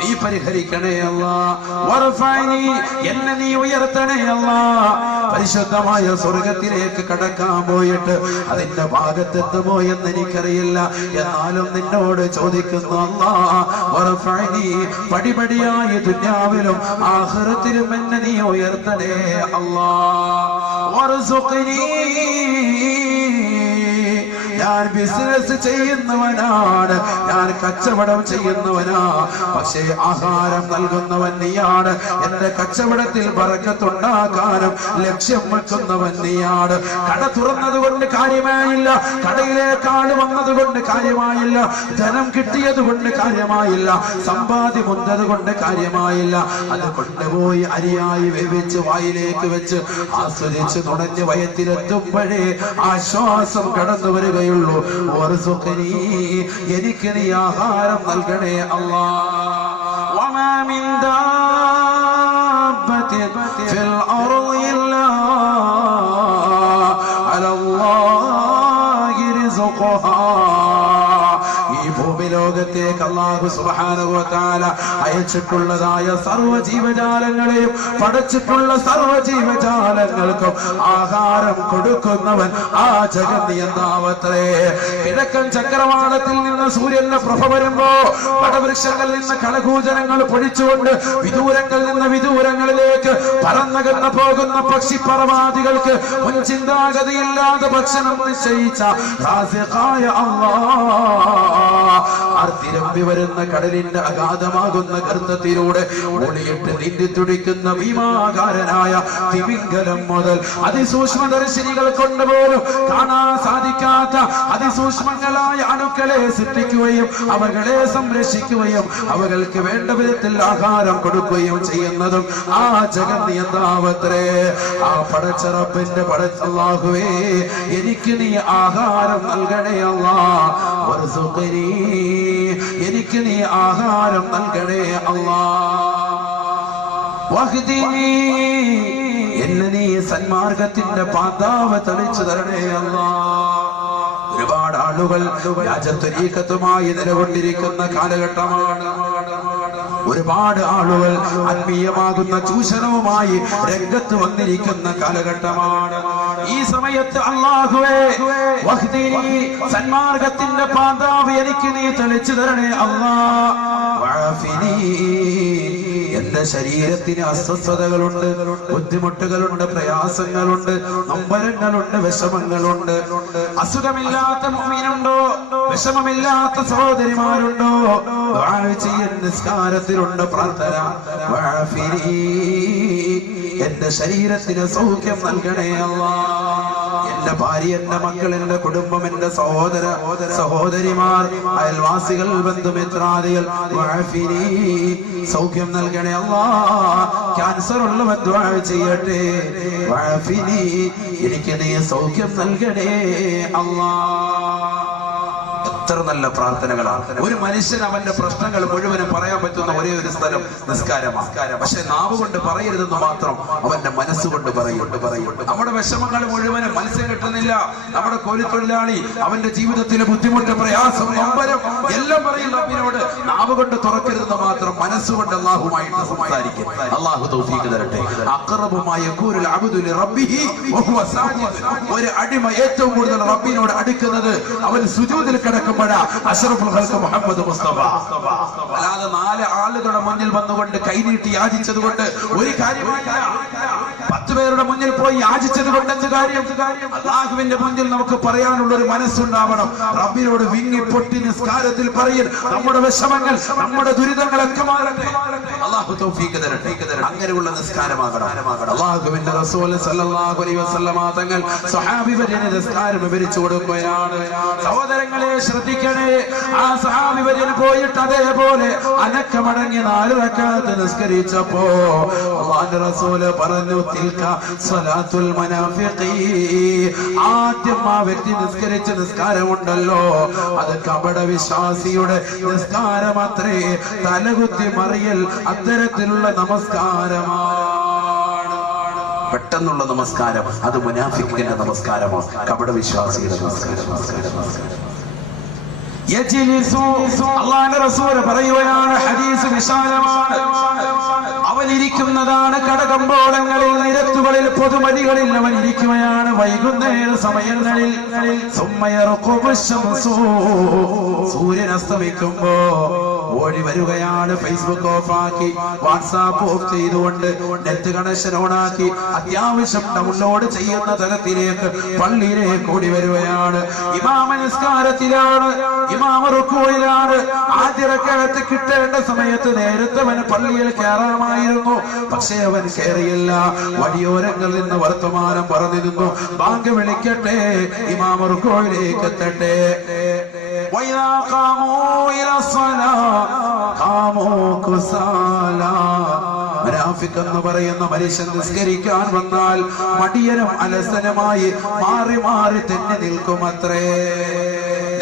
നീ പരിഹരിക്കണേ അല്ലാഹ്. വർഫഅനി, എന്നെ നീ ഉയർത്തണേ അല്ലാഹ്. പരിശുദ്ധമായ സ്വർഗത്തിലേക്ക് കടക്കാൻ പോയിട്ട് അതിന്റെ ഭാഗത്തെത്തുമോ എന്ന് എനിക്കറിയില്ല, എന്നാലും നിന്നോട് ചോദിക്കുന്നു അല്ലാഹ്. വർഫഅനി, പടിപടിയായി ദുനിയാവിലും ആഖിറത്തിലും എന്നെ നീ ഉയർത്തണേ അല്ലാഹ്. വർസുഖ്നി, ഞാൻ ബിസിനസ് ചെയ്യുന്നവനാണ്, ഞാൻ കച്ചവടം ചെയ്യുന്നവനാ, പക്ഷേ ആഹാരം നൽകുന്നവൻ നീയാണ്. എന്റെ കച്ചവടത്തിൽ ബറക്കത്തുണ്ടാക്കാനും ലക്ഷ്യം വെക്കുന്നവൻ നീയാണ്. കട തുറന്നത് കൊണ്ട് കാര്യമായില്ല, കടയിലേക്ക് ആള് വന്നത് കൊണ്ട് കാര്യമായില്ല, ധനം കിട്ടിയത് കൊണ്ട് കാര്യമായില്ല, സമ്പാദ്യം വന്നത് കൊണ്ട് കാര്യമായില്ല. അത് കൊണ്ടുപോയി അരിയായി വേവിച്ച് വായിലേക്ക് വെച്ച് ആസ്വദിച്ച് നുണഞ്ഞ് വയറ്റിലെത്തുമ്പോഴേ ആശ്വാസം കടന്നു വരികയുള്ളൂ. വർസുഖ്നി, എനിക്ക് നീ ആഹാരം നൽകണേ അല്ലാഹ്. വമാ മിൻ ദാബത്തിൻ ഫിൽ അർളി ഇല്ലാ അലല്ലാഹി റിസ്ഖുഹാ. ഈ ഭൂമി ലോകത്തേക്ക് അല്ലാഹു സുബ്ഹാനഹു വ തആല അയച്ചിട്ടുള്ളതായ സർവ്വ ജീവജാലങ്ങളെയും പടച്ചിട്ടുള്ള സർവ്വ ജീവജാലങ്ങൾക്കും ആഹാരം കൊടുക്കുന്നവൻ ആ ജഗന്നിയന്താവത്രേ. കിഴക്കൻ ചക്രവാളത്തിൽ നിന്ന് സൂര്യന്റെ പ്രഭ വരുമ്പോ വടവൃക്ഷങ്ങളിൽ നിന്ന് കളകൂചനങ്ങൾ പൊഴിച്ചുകൊണ്ട് വിദൂരങ്ങളിൽ നിന്ന് വിദൂരങ്ങളിലേക്ക് പറന്നകന്ന പോകുന്ന പക്ഷിപ്പറവാദികൾക്ക് മുൻചിന്താഗതിയില്ലാതെ ഭക്ഷണം നിശ്ചയിച്ച റാസിഖായ അല്ലാഹ് ആർത്തിരമ്പി വരുന്ന കടലിന്റെ അഗാധമാകുന്ന ഗർത്തത്തിലൂടെ ഒളിയിട്ട് നീന്തിത്തുടിക്കുന്ന ഭീമാകാരനായ തിമിംഗലം മുതൽ അതിസൂക്ഷ്മദർശിനികൾ കൊണ്ടുപോലും കാണാൻ സാധിക്കാത്ത അതിസൂക്ഷ്മങ്ങളായ അണുക്കളെ സൃഷ്ടിക്കുകയും അവകളെ സംരക്ഷിക്കുകയും അവകൾക്ക് വേണ്ട വിധത്തിൽ ആഹാരം കൊടുക്കുകയും ചെയ്യുന്നതും ആ ജഗന്നിയന്താവത്രേ. ആ പടച്ചറപ്പിന്റെ പടച്ചല്ലാഹുവേ, എനിക്ക് നീ ആഹാരം നൽകണേ അല്ലാഹ്. വർസുഖ്നി, എനിക്ക് നീ ആഹാരം നൽകണേ അല്ലാഹ്. വഹ്ദിനി, എന്നെ നീ സന്മാർഗത്തിന്റെ പാതാവ് തെളിച്ചു തരണേ അല്ലാഹ്. ഒരുപാട് ആളുകൾ രാജത്വരീക്കത്തുമായി നിലകൊണ്ടിരിക്കുന്ന കാലഘട്ടമാണ്. ഒരുപാട് ആളുകൾ ആത്മീയമാകുന്ന ചൂഷണവുമായി രംഗത്ത് വന്നിരിക്കുന്ന കാലഘട്ടമാണ്. ഈ സമയത്ത് അല്ലാഹുവേ, വഹ്ദിനി, സന്മാർഗത്തിന്റെ പാതാവ് എനിക്ക് നീ തെളിച്ചു തരണേ അല്ലാഹ്. വഅഫിനി, എന്റെ ശരീരത്തിന് അസ്വസ്ഥതകളുണ്ട്, ബുദ്ധിമുട്ടുകളുണ്ട്, പ്രയാസങ്ങളുണ്ട്, നൊമ്പരങ്ങളുണ്ട്, വിഷമങ്ങളുണ്ട്. അസുഖമില്ലാത്ത മുഅ്മിനുണ്ടോ? വിഷമമില്ലാത്ത സഹോദരിമാരുണ്ടോ? ദുആ ചെയ്യൽ നിസ്കാരത്തിലുണ്ട് പ്രാർത്ഥന. വഅഫിനി, എന്റെ ശരീരത്തിന് സൗഖ്യം നൽകണേ അല്ലാഹ്. എന്റെ ഭാര്യ, എന്റെ മക്കൾ, എന്റെ കുടുംബം, എന്റെ സഹോദരിമാർ, അയൽവാസികൾ, ബന്ധുമിത്രാദികൾ, വഅഫിനി, സൗഖ്യം നൽകണേ അല്ലാഹ്. ക്യാൻസർ ഉള്ളവൻ ദുആ ചെയ്യട്ടെ. വഅഫിനി, എനിക്ക് നീ സൗഖ്യം നൽകണേ അല്ലാഹ്. എത്ര നല്ല പ്രാർത്ഥനകളാണ്. ഒരു മനുഷ്യൻ അവന്റെ പ്രശ്നങ്ങൾ മുഴുവനും പറയാൻ പറ്റുന്ന ഒരേ ഒരു സ്ഥലം നിസ്കാരമാണ്. പക്ഷെ നാവ് കൊണ്ട് പറയരുതെന്ന് മാത്രം അവന്റെ മനസ്സുകൊണ്ട് പറയും. നമ്മുടെ വിഷമങ്ങൾ മുഴുവനും മത്സ്യം കിട്ടുന്നില്ല. നമ്മുടെ കോലിത്തൊഴിലാളി അവന്റെ ജീവിതത്തിലെ ബുദ്ധിമുട്ട്, പ്രയാസം, നൊമ്പരം എല്ലാം പറയും റബ്ബിനോട്. നാവ് കൊണ്ട് തുറക്കരുതെന്ന് മാത്രം മനസ്സുകൊണ്ട് അല്ലാഹുമായിട്ട് സംസാരിക്കും. അല്ലാഹു തൗഫീഖ് തരട്ടെ. അഖറബുമായ യഖൂലുൽ അബ്ദു ലിറബ്ബിഹി വഹുവ സാജിദ്. ഒരു അടിമ ഏറ്റവും കൂടുതൽ റബ്ബിനോട് അടുക്കുന്നത് അവൻ സുജൂദിൽ കിടക്കും. അഷ്റഫുൽ ഖൽഖ് മുഹമ്മദ് മുസ്തഫ. അല്ലാതെ 4 ആളുകളുടെ മുന്നിൽ വന്നുകൊണ്ട് കൈനീട്ടി യാചിച്ചത് കൊണ്ട് ഒരു കാര്യമില്ല. 10 പേരുടെ മുന്നിൽ പോയി യാചിച്ചത് കൊണ്ട് എന്ത് കാര്യം? അല്ലാഹുവിന്റെ മുന്നിൽ നമുക്ക് പറയാനുള്ള ഒരു മനസ്സുണ്ടാവണം. റബ്ബിനോട് വിങ്ങി പൊട്ടി നിസ്കാരത്തിൽ പറയും നമ്മുടെ വിഷമങ്ങൾ, നമ്മുടെ ദുരിതങ്ങളൊക്കെ മാറട്ടെ. അല്ലാഹു തൗഫീഖ് തരട്ടെ. അങ്ങനെയുള്ള നിസ്കാരമാകണം. അല്ലാഹുവിന്റെ റസൂൽ സല്ലല്ലാഹു അലൈഹി വസല്ലമ തങ്ങൾ സ്വഹാബിവര്യന് നിസ്കാരം വിവരിച്ചു കൊടുക്കുകയാണ്. സഹോദരങ്ങളെ ശ്രദ്ധിക്കണേ. ആ സ്വഹാബി വര്യൻ പോയിട്ട് അതേപോലെ അനക്കമടങ്ങി 4 റക്അത്ത് നിസ്കരിച്ചപ്പോ അല്ലാഹുവിന്റെ റസൂൽ പറഞ്ഞു, തിൽക സ്വലാത്തുൽ മുനാഫിഖീ. ആദ്യം ആ വ്യക്തി നിസ്കരിച്ച നിസ്കാരമുണ്ടല്ലോ, അത് കപട വിശ്വാസിയുടെ നിസ്കാരമത്രേ. തലകുത്തി മറിയൽ അത്തരത്തിലുള്ള നമസ്കാരമാണ്. പെട്ടെന്നുള്ള നമസ്കാരം അത് മുനാഫിക്കിന്റെ നമസ്കാരമാണ്, കപട വിശ്വാസിയുടെ നമസ്കാരം. അല്ലാഹുവിന്റെ റസൂൽ പറയുകയാണ്, ഹദീസ് വിശാലമാണ്. അവൻ ഇരിക്കുന്നതാണ് കടകമ്പോളങ്ങളിൽ, നിരത്തുകളിൽ, പൊതുമടികളിൽ അവൻ ഇരിക്കുകയാണ് വൈകുന്നേര സമയങ്ങളിൽ. സൂര്യൻ അസ്തമിക്കുമ്പോ ഓടി വരികയാണ്. ഫേസ്ബുക്ക് ഓഫാക്കി, വാട്സാപ്പ് ഓഫ് ചെയ്തുകൊണ്ട്, നെറ്റ് കണക്ഷൻ ഓണാക്കി, അത്യാവശ്യം ഡൗൺലോഡ് ചെയ്യുന്ന തരത്തിലേക്ക് പള്ളിയിലേക്ക് ഓടി വരികയാണ്. ഇമാമ നിസ്കാരത്തിലാണ്, ഇമാമ റുക്കൂയിലാണ്. ആദ്യ റക്അത്ത് കിട്ടേണ്ട സമയത്ത് നേരത്തെ അവൻ പള്ളിയിൽ കയറാമായിരുന്നു. പക്ഷേ അവൻ കയറിയില്ല. വഴിയോരങ്ങളിൽ നിന്ന് വർത്തമാനം പറഞ്ഞിരുന്നു. ബാങ്ക് വിളിക്കട്ടെ, ഇമാമ റുക്കൂയിലേക്ക് എത്തട്ടെ. മുനാഫിഖ് എന്ന് പറയുന്ന മനുഷ്യൻ നിസ്കരിക്കാൻ വന്നാൽ മടിയനും അലസനുമായി മാറി മാറി തന്നെ നിൽക്കുമത്രേ.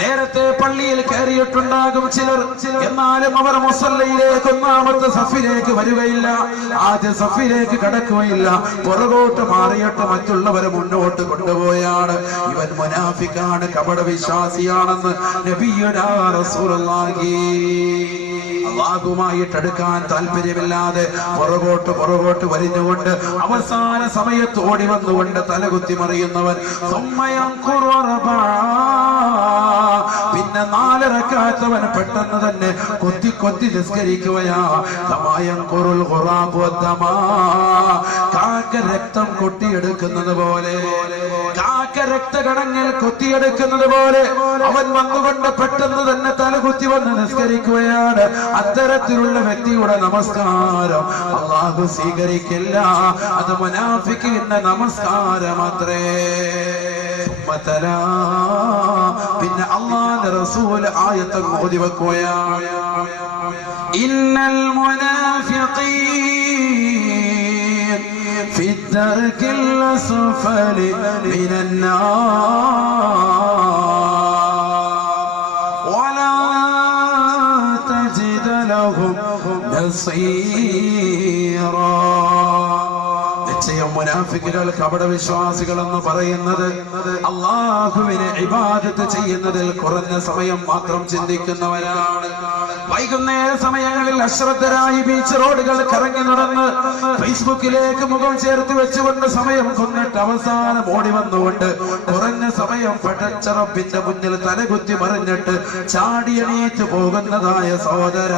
നേരത്തെ പള്ളിയിൽ കയറിയിട്ടുണ്ടാകും ചിലർ, എന്നാലും അവർ മുസല്ലയിലേക്ക് 1ാമത്തെ സഫിലേക്ക് വരികയില്ല, ആദ്യ സഫിലേക്ക് കടക്കുകയില്ല. പുറകോട്ട് മാറിയിട്ട് മറ്റുള്ളവരെ മുന്നോട്ട് കൊണ്ടുപോയാണ്. ഇവൻ മുനാഫിക്കാണ്, കപട വിശ്വാസിയാണെന്ന് നബിയുനാ റസൂലുള്ളാഹി. അല്ലാഹുവുമായിട്ട് അടുക്കാൻ താല്പര്യമില്ലാതെ പുറകോട്ട് വലിഞ്ഞുകൊണ്ട് അവസാന സമയത്ത് ഓടി വന്നുകൊണ്ട് തലകുത്തി മറിയുന്നവൻ. പിന്നെ 4 റക്അത്തവൻ പെട്ടെന്ന് തന്നെ കൊത്തി നിസ്കരിക്കുകയാ. കാക്ക രക്തം കൊട്ടിയെടുക്കുന്നത് പോലെ കാക്ക രക്തകണങ്ങൾ കൊത്തിയെടുക്കുന്നത് പോലെ അവൻ വന്നുകൊണ്ട് പെട്ടെന്ന് തന്നെ തലകുത്തി വന്ന് നിസ്കരിക്കുകയാണ്. അത്തരത്തിലുള്ള വ്യക്തിയുടെ നമസ്കാരം അല്ലാഹു സ്വീകരിക്കില്ല. അത് മുനാഫിക്കിന്റെ നമസ്കാരമത്രേ. പിന്നെ അല്ലാഹുവിന്റെ റസൂൽ ആയത്ത് ഓതി വെക്കുകയാണ്, ഇന്നൽ മുനാഫിഖീൻ ഫി ദർകിൽ അസ്ഫലി മിനൻ നാർ വലാ തജിദ ലഹും നസീറാ. മുനാഫിക്കുകൾ കപടവിശ്വാസികൾ എന്ന് പറയുന്നത് അല്ലാഹുവിനെ ഇബാദത്ത് ചെയ്യുന്നതിൽ കുറഞ്ഞ സമയം മാത്രം ചിന്തിക്കുന്നവരാണ്. വൈകുന്നേര സമയങ്ങളിൽ അശ്രദ്ധരായി ബീച്ച് റോഡുകൾ കറങ്ങി നടന്ന് ഫേസ്ബുക്കിലേക്ക് മുഖം ചേർത്ത് വെച്ചുകൊണ്ട് സമയം കൊന്നിട്ട് അവസാനം ഓടി വന്നുകൊണ്ട് കുറഞ്ഞ സമയം പടച്ചറപ്പിന്റെ മുന്നിൽ തലകുത്തി മറിഞ്ഞിട്ട് ചാടിയണീറ്റ് പോകുന്നതായ സഹോദര,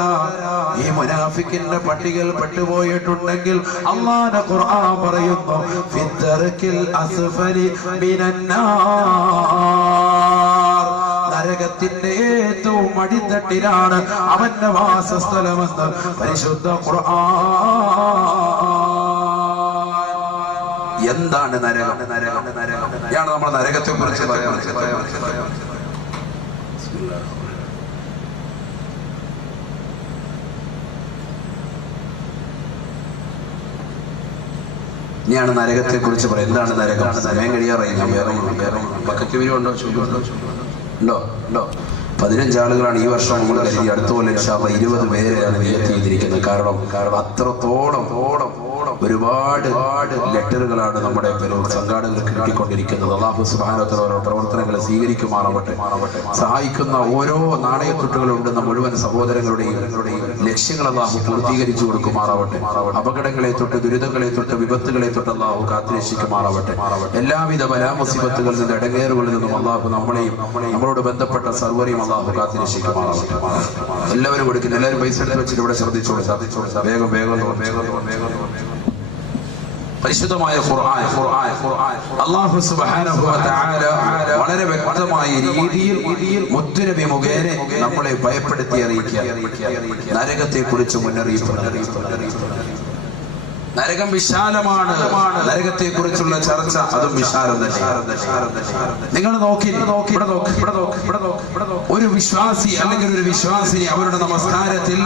ഈ മുനാഫിക്കിന്റെ പട്ടികയിൽ പെട്ടുപോയിട്ടുണ്ടെങ്കിൽ അല്ലാഹുവിന്റെ ഖുർആൻ പറയുന്നു, ഫിദ്ദർകിൽ അസ്ഫലി മിനൻ നാർ, നരകത്തിന്റെ ഏറ്റവും അടിത്തട്ടിലാണ് അവന്റെ വാസസ്ഥലമെന്ന് പരിശുദ്ധ ഖുർആൻ. എന്താണ് നരകം? ഇതാണ് നമ്മൾ നരകത്തെ കുറിച്ച് ഇനിയാണ് നരകത്തെ കുറിച്ച് പറയാം. എന്താണ് നരകം? സമയം കഴിയാറായി. ഞാൻ വേറെ ബക്കറ്റ് വീരുണ്ടോ? ഉണ്ടോ? 15 ആളുകളാണ് ഈ വർഷം നമ്മൾ കരുതി. അടുത്ത പോലെ 20 പേരെയാണ് നിയത്ത് ചെയ്തിരിക്കുന്നത്. കാരണം അത്രത്തോളം ഒരുപാട് ലെറ്ററുകളാണ് നമ്മുടെ സംഘാടകർക്ക് കിട്ടിക്കൊണ്ടിരിക്കുന്നത്. അല്ലാഹു സുബ്ഹാനഹു വ തആല പ്രവർത്തനങ്ങളെ സ്വീകരിക്കുമാറാവട്ടെ. സഹായിക്കുന്ന ഓരോ നാണയത്തുട്ടുകളുണ്ടെന്ന മുഴുവൻ സഹോദരങ്ങളുടെയും ലക്ഷ്യങ്ങൾ അല്ലാഹു പൂർത്തീകരിച്ചു കൊടുക്കുമാറാവട്ടെ. അപകടങ്ങളെ തൊട്ട്, ദുരിതങ്ങളെ തൊട്ട്, വിപത്തുകളെ തൊട്ട് അല്ലാഹു കാത്തുരക്ഷിക്കുമാറാവട്ടെ. എല്ലാവിധ ബലാമുസീബത്തുകളിൽ നിന്ന്, ഇടങ്ങേറുകളിൽ നിന്നും അല്ലാഹു നമ്മളെയും നമ്മളോട് ബന്ധപ്പെട്ട സർവ്വരെയും അല്ലാഹു കാത്തുരക്ഷിക്കുമാറാവട്ടെ. എല്ലാവരും കൊടുക്കുന്നു. എല്ലാവരും പൈസ എടുത്ത് വെച്ചിട്ട് ഇവിടെ ശ്രദ്ധിച്ചോളൂ. വേഗം പരിശുദ്ധമായ ഖുർആൻ അല്ലാഹു സുബ്ഹാനഹു വ തആല വളരെ വ്യക്തമായ രീതിയിൽ മുത്തുനബി മുഖേന നമ്മളെ ഭയപ്പെടുത്തി അറിയിക്കുക. നരകത്തെ കുറിച്ച് മുന്നറിയിപ്പ്. നരകം വിശാലമാണ്. നരകത്തെ കുറിച്ചുള്ള ചർച്ച അതും വിശാലം തന്നെയാണ്. നിങ്ങൾ നോക്കി ഒരു വിശ്വാസി അല്ലെങ്കിൽ ഒരു വിശ്വാസിനി അവരുടെ നമസ്കാരത്തിൽ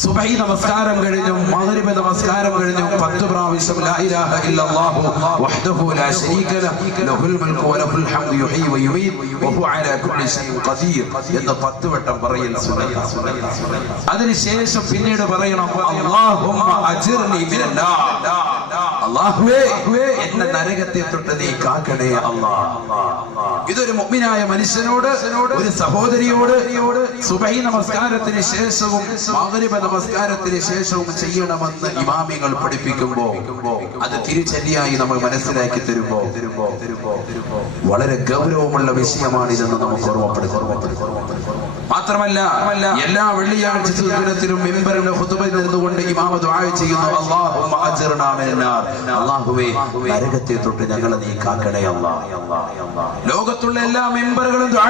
സുബഹി നമസ്കാരം കഴിഞ്ഞു, മഗ്രിബ് നമസ്കാരം കഴിഞ്ഞു 10 പ്രാവശ്യം ലാ ഇലാഹ ഇല്ലല്ലാഹു വഹ്ദഹു ലാ ശരീക ലഹു ലഹുൽ മുൽക്കു വലഹുൽ ഹംദു യുഹ്യി വയുമീത് വഹുവ അലാ കുല്ലി ഷൈഇൻ ഖദീർ എന്ന് 10 വട്ടം പറയൽ സുന്നത്ത്. അതിനുശേഷം പിന്നീട് പറയണം, അല്ലാഹുമ്മ അജിർനി മിനൻ നാർ, അല്ലാഹുവേ എന്നെ നരകത്തെ തൊട്ട് നീ കാക്കണേ അല്ലാഹ്. ഇതൊരു മുഅ്മിനായ മനുഷ്യനോട്, ഒരു സഹോദരിയോട് സുബഹി നമസ്കാരത്തിന് ശേഷവും മഗ്രിബ് നമസ്കാരത്തിന് ശേഷവും ചെയ്യണമെന്ന് ഇമാമികൾ പഠിപ്പിക്കുമ്പോൾ അത് തിരിച്ചടിയായി നമ്മൾ മനസ്സിലാക്കി തരുമ്പോ വളരെ ഗൗരവമുള്ള വിഷയമാണിതെന്ന് നമുക്ക് ഓർമ്മപ്പെടുത്തും. മാത്രമല്ല എല്ലാ വെള്ളിയാഴ്ച ദിനത്തിലും മിമ്പറിലെ ഖുതുബയിൽ നിന്നുകൊണ്ട് ഇമാം ദുആ ചെയ്യുന്നു, അല്ലാഹുമ്മ അജ്ർനാ മിനൻ നാർ, അല്ലാഹുവേ നരകത്തെ തൊട്ട് ഞങ്ങളെ നീ കാക്കണേ അല്ലാഹ്. ലോകത്തുള്ള എല്ലാ മിമ്പറുകളും ദുആ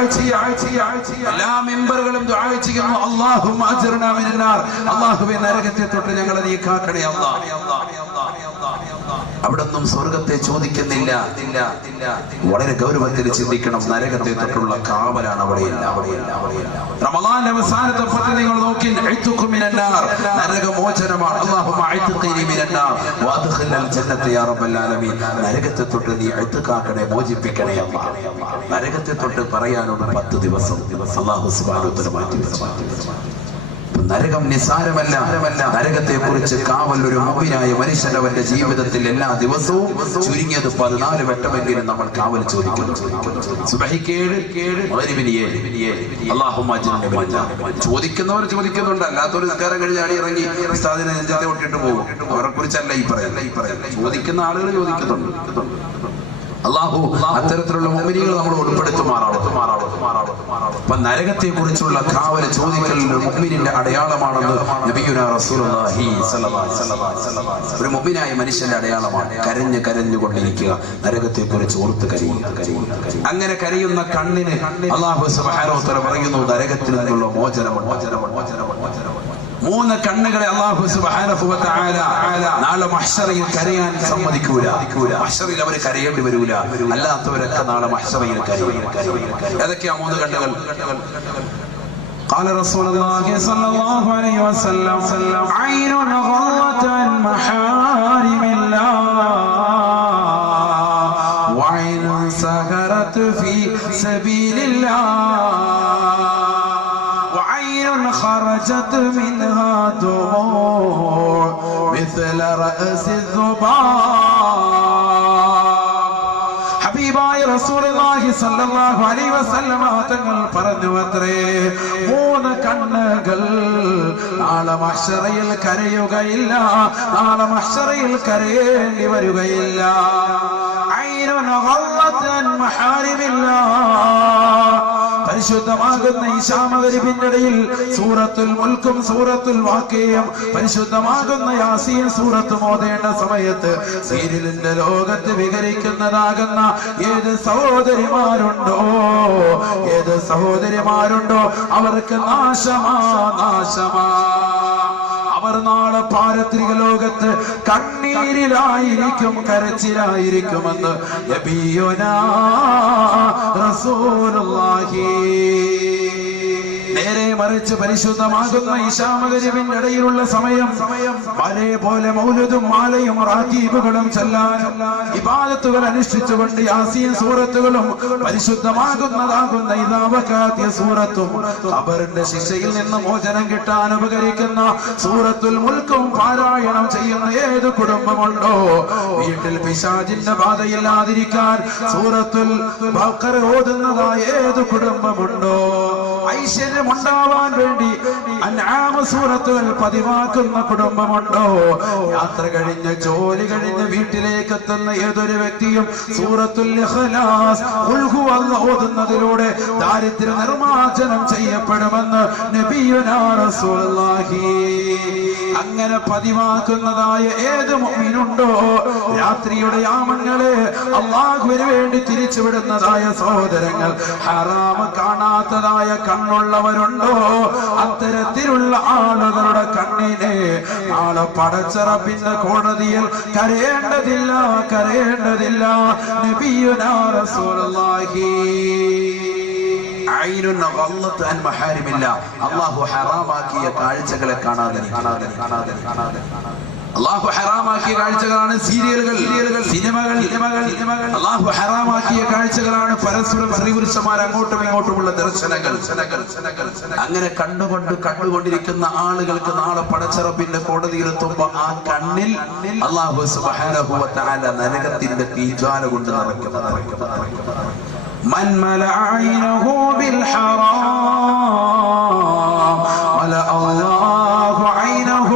ചെയ്യുന്നു, അല്ലാഹുമ്മ അജ്ർനാ മിനൻ നാർ, അല്ലാഹുവേ നരകത്തെ തൊട്ട് ഞങ്ങളെ നീ കാക്കണേ അല്ലാഹ്. അവിടൊന്നും സ്വർഗത്തെ ചോദിക്കുന്നില്ല. വളരെ ഗൗരവത്തിൽ ചിന്തിക്കണം. നരകത്തെ തൊട്ടുള്ള കാവലാണ് അവിടെയില്ല. റമളാൻ അവസാനത്തെ പത്ത് നിങ്ങൾ നോക്കി, നരകമോചനമാണ്. അല്ലാഹുമ്മ അഅ്തിഖ്നി മിനൻ നാർ വഅദ്ഖിൽനൽ ജന്നത യാ റബ്ബൽ ആലമീൻ. നരകത്തെ തൊട്ട് നീ അഅ്തിഖാക്കണേ, മോചിപ്പിക്കണേ അല്ലാഹ്. നരകത്തെ തൊട്ട് പറയാനുള്ള 10 ദിവസം അല്ലാഹു സുബ്ഹാനഹു വ തആല മാറ്റി വെച്ചു. നരകം നിസാരമല്ല. നരകത്തെ കുറിച്ച് കാവൽ ഒരു മുഅ്മിനായ മനുഷ്യൻ അവന്റെ ജീവിതത്തിൽ എല്ലാ ദിവസവും ചുരുങ്ങിയത് 14 വട്ടമെങ്കിലും നമ്മൾ കാവൽ ചോദിക്കുന്നു. സുബ്ഹിക്ക് 7, മഗ്രിബിന് 7. അല്ലാഹുമ്മ അജ്ർനി മിനൻ നാർ. ചോദിക്കുന്നവർ ചോദിക്കുന്നുണ്ട്, അല്ലാത്തവർ നിസ്കാരം കഴിഞ്ഞ് ആടി ഇറങ്ങി ഉസ്താദിനെ നെഞ്ചത്തെ ഒട്ടിട്ട് പോകും. അവരെ കുറിച്ചല്ല ഈ പറയുന്നത്. ചോദിക്കുന്ന ആളുകൾ ചോദിക്കുന്നുണ്ട്. അല്ലാഹു അത്തരത്തിലുള്ള മുഅ്മിനീകൾ നമ്മൾ ഉൾപ്പെടുത്തുമാറാവട്ടെ. അപ്പൊ നരകത്തെ കുറിച്ചുള്ള കാവൽ ചോദിക്കൽ മുഅ്മിനിന്റെ അടയാളമാണെന്ന് നബിയുനാ റസൂലുള്ളാഹി സ്വല്ലല്ലാഹു അലൈഹി വസല്ലം. ഒരു മുഅ്മിനായ മനുഷ്യന്റെ അടയാളമാണ് കരഞ്ഞുകൊണ്ടിരിക്കുക, നരകത്തെ കുറിച്ച് ഓർത്ത് കരയുക. അങ്ങനെ കരയുന്ന കണ്ണിന് അല്ലാഹു സുബ്ഹാനഹു വ തആല പറയുന്നു നരകത്തിൽ നിന്നുള്ള മോചനം. 3 കണ്ണുകളെ അല്ലാഹു സുബ്ഹാനഹു വ തആല നാളെ മഹ്ശറിൽ കരയാൻ സമ്മതിക്കൂല. മഹ്ശറിൽ അവർ കരയേണ്ടി വരൂല, അല്ലാത്തവരൊക്കെ നാളെ മഹ്ശറിൽ കരയും. ഏതൊക്കെയാ 3 കണ്ണുകൾ? قال رسول الله صلى الله عليه وسلم عين غضت عن محارم الله وعين سهرت في سبيل الله خرجت منها دموع مثل رأس الذباب. ഹബീബായ റസൂലുള്ളാഹി സ്വല്ലല്ലാഹു അലൈഹി വസല്ലം തങ്ങൾ പറഞ്ഞുവത്രേ 3 കണ്ണുകൾ നാളെ മഹ്ശറിൽ കരയുകയില്ല, നാളെ മഹ്ശറിൽ കരയേണ്ടി വരികയില്ല. ഐനുൻ ഗളത്ത് അൻ മഹാരിമില്ലാഹ്. പരിശുദ്ധമാകുന്ന ഇശാമഗ്രിബിന്റെ ഇടയിൽ സൂറത്തുൽ മുൽക്കും സൂറത്തുൽ വാഖിയയും പരിശുദ്ധമാകുന്ന യാസീൻ സൂറത്തും ഓതേണ്ട സമയത്ത് സീരിയലിന്റെ ലോകത്ത് വിഹരിക്കുന്നതാകുന്ന ഏത് സഹോദരിമാരുണ്ടോ അവർക്ക് നാശമാ. അവർ നാളെ പാരത്രിക ലോകത്ത് കണ്ണീരിലായിരിക്കും, കരച്ചിലായിരിക്കുമെന്ന് നബിയുനാ റസൂലുള്ളാഹി. നേരെ മറിച്ച് പരിശുദ്ധമാകുന്ന ഇശാമഗ്രിബിന്റെ ഇടയിലുള്ള സമയം പലപോലെ മൗലിദും മാലയും റാത്തീബുകളും ചൊല്ലാൻ ഇബാദത്തുകൾ അനുഷ്ഠിച്ചുകൊണ്ട് യാസീൻ സൂറത്തുകളും പരിശുദ്ധമാകുന്നതാകുന്ന ഇദാ വഖഅത്തിയ സൂറത്തും ഖബറിന്റെ ശിക്ഷയിൽ നിന്ന് മോചനം കിട്ടാൻ ഉപകരിക്കുന്ന സൂറത്തുൽ മുൽക്കും പാരായണം ചെയ്യുന്ന ഏത് കുടുംബമുണ്ടോ, വീട്ടിൽ പിശാചിന്റെ ബാധയില്ലാതിരിക്കാൻ സൂറത്തുൽ ബഖറ ഓതുന്നതായ ഏത് കുടുംബമുണ്ടോ, ഐശ്വര്യമുണ്ടാവാൻ വേണ്ടി അൻആം സൂറത്തുകൾ പതിവാക്കുന്ന കുടുംബമുണ്ടോ, യാത്ര കഴിഞ്ഞ് ജോലി കഴിഞ്ഞ് വീട്ടിലേക്ക് എത്തുന്ന ഏതൊരു വ്യക്തിയും സൂറത്തുൽ ഇഖ്ലാസ് ഖുൽ ഹുവല്ലാഹു ഓതുന്നതിലൂടെ ദാരിദ്ര്യ നിർമ്മാർജ്ജനം ചെയ്യപ്പെടുമെന്ന് നബിയുനാ റസൂലുള്ളാഹി. അങ്ങനെ പതിവാക്കുന്നതായ ഏത് മുഅ്മിനുണ്ടോ, രാത്രിയുടെ യാമങ്ങളെ അല്ലാഹുവിന് വേണ്ടി തിരിച്ചുവിടുന്നതായ സഹോദരങ്ങൾ, ഹറാം കാണാത്തതായ കണ്ണുള്ളവരുണ്ടോ, അത്തരത്തിലുള്ള ആളുകളുടെ കണ്ണിനെ നാളെ പടച്ച റബ്ബിന്റെ കോടതിയിൽ കരയേണ്ടതില്ല. നബിയുനാ റസൂലുള്ളാഹി. അല്ലാഹു ഹറാമാക്കിയ കാഴ്ചകളെ കാണാതെ അല്ലാഹു ഹറാമാക്കിയ കാഴ്ചകളാണ് സീരിയലുകൾ, സിനിമകൾ. അല്ലാഹു ഹറാമാക്കിയ കാഴ്ചകളാണ് പരസ്പരം സ്ത്രീപുരുഷന്മാർ അങ്ങോട്ടും ഇങ്ങോട്ടുമുള്ള ദർശനങ്ങൾ. അങ്ങനെ കണ്ടുകൊണ്ടിരിക്കുന്ന ആളുകൾക്ക് നാളെ പടച്ച റബ്ബിന്റെ കോടതിയിലെത്തുമ്പോ ആ കണ്ണിൽ അല്ലാഹു സുബ്ഹാനഹു വ തആല നരകത്തിന്റെ തീജ്വാല കൊണ്ട് നിറയ്ക്കും. من ملأ عينه بالحرام ملأ الله عينه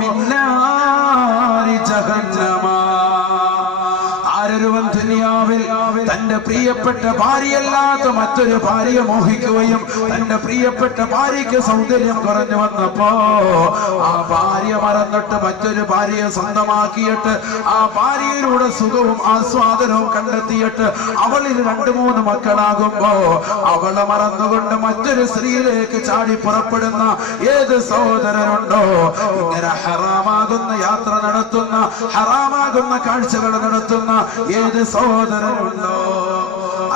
من نار جهنم. ആരൊരുവൻ ദുനിയാവിൽ തന്റെ പ്രിയപ്പെട്ട ഭാര്യയല്ലാത്ത മറ്റൊരു ഭാര്യയെ മോഹിക്കുകയും തന്റെ പ്രിയപ്പെട്ട ഭാര്യയ്ക്ക് സൗന്ദര്യം കുറഞ്ഞു വന്നപ്പോ ആ ഭാര്യ മറന്നിട്ട് മറ്റൊരു ഭാര്യയെ സ്വന്തമാക്കിയിട്ട് ആ ഭാര്യയിലൂടെ സുഖവും ആസ്വാദനവും കണ്ടെത്തിയിട്ട് അവളിൽ 2-3 മക്കളാകുമ്പോ അവളെ മറന്നുകൊണ്ട് മറ്റൊരു സ്ത്രീയിലേക്ക് ചാടി പുറപ്പെടുന്ന ഏത് സഹോദരനുണ്ടോ, ഇങ്ങനെ ഹറാമാകുന്ന യാത്ര നടത്തുന്ന ഹറാമാകുന്ന കാഴ്ചകൾ നടത്തുന്ന ഏത് സഹോദരനുണ്ടോ,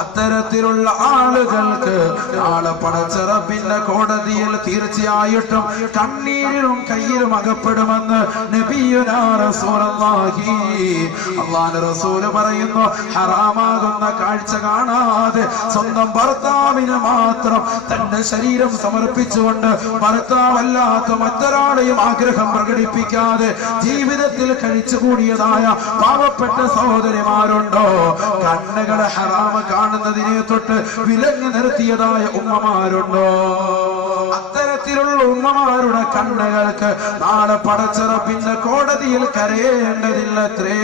അത്തരത്തിലുള്ള ആളുകൾക്ക് നാളെ പടച്ച റബ്ബിന്റെ കോടതിയിൽ തീർച്ചയായിട്ടും കണ്ണീരിലും കയ്യിലും അകപ്പെടുമെന്ന് നബിയുനാ റസൂലുള്ളാഹി. അല്ലാഹുവിന്റെ റസൂല് പറയുന്നു, ഹറാമാകുന്ന കാഴ്ച കാണാതെ സ്വന്തം ഭർത്താവിന് മാത്രം തന്റെ ശരീരം സമർപ്പിച്ചുകൊണ്ട് ഭർത്താവല്ലാത്ത മറ്റൊരാളെയും ആഗ്രഹം പ്രകടിപ്പിക്കാതെ ജീവിതത്തിൽ കഴിച്ചുകൂടിയതായ പാവപ്പെട്ട സഹോദരിമാരുണ്ടോ, കണ്ണുകളെ ഹറാമ കാണുന്നതിനെ തൊട്ട് വിലങ്ങ് നിർത്തിയതായ ഉമ്മമാരുണ്ടോ, അത്തരത്തിലുള്ള ഉമ്മമാരുടെ കണ്ണുകൾക്ക് നാളെ പടച്ചറപ്പിന്റെ കോടതിയിൽ കരയേണ്ടതില്ലത്രേ.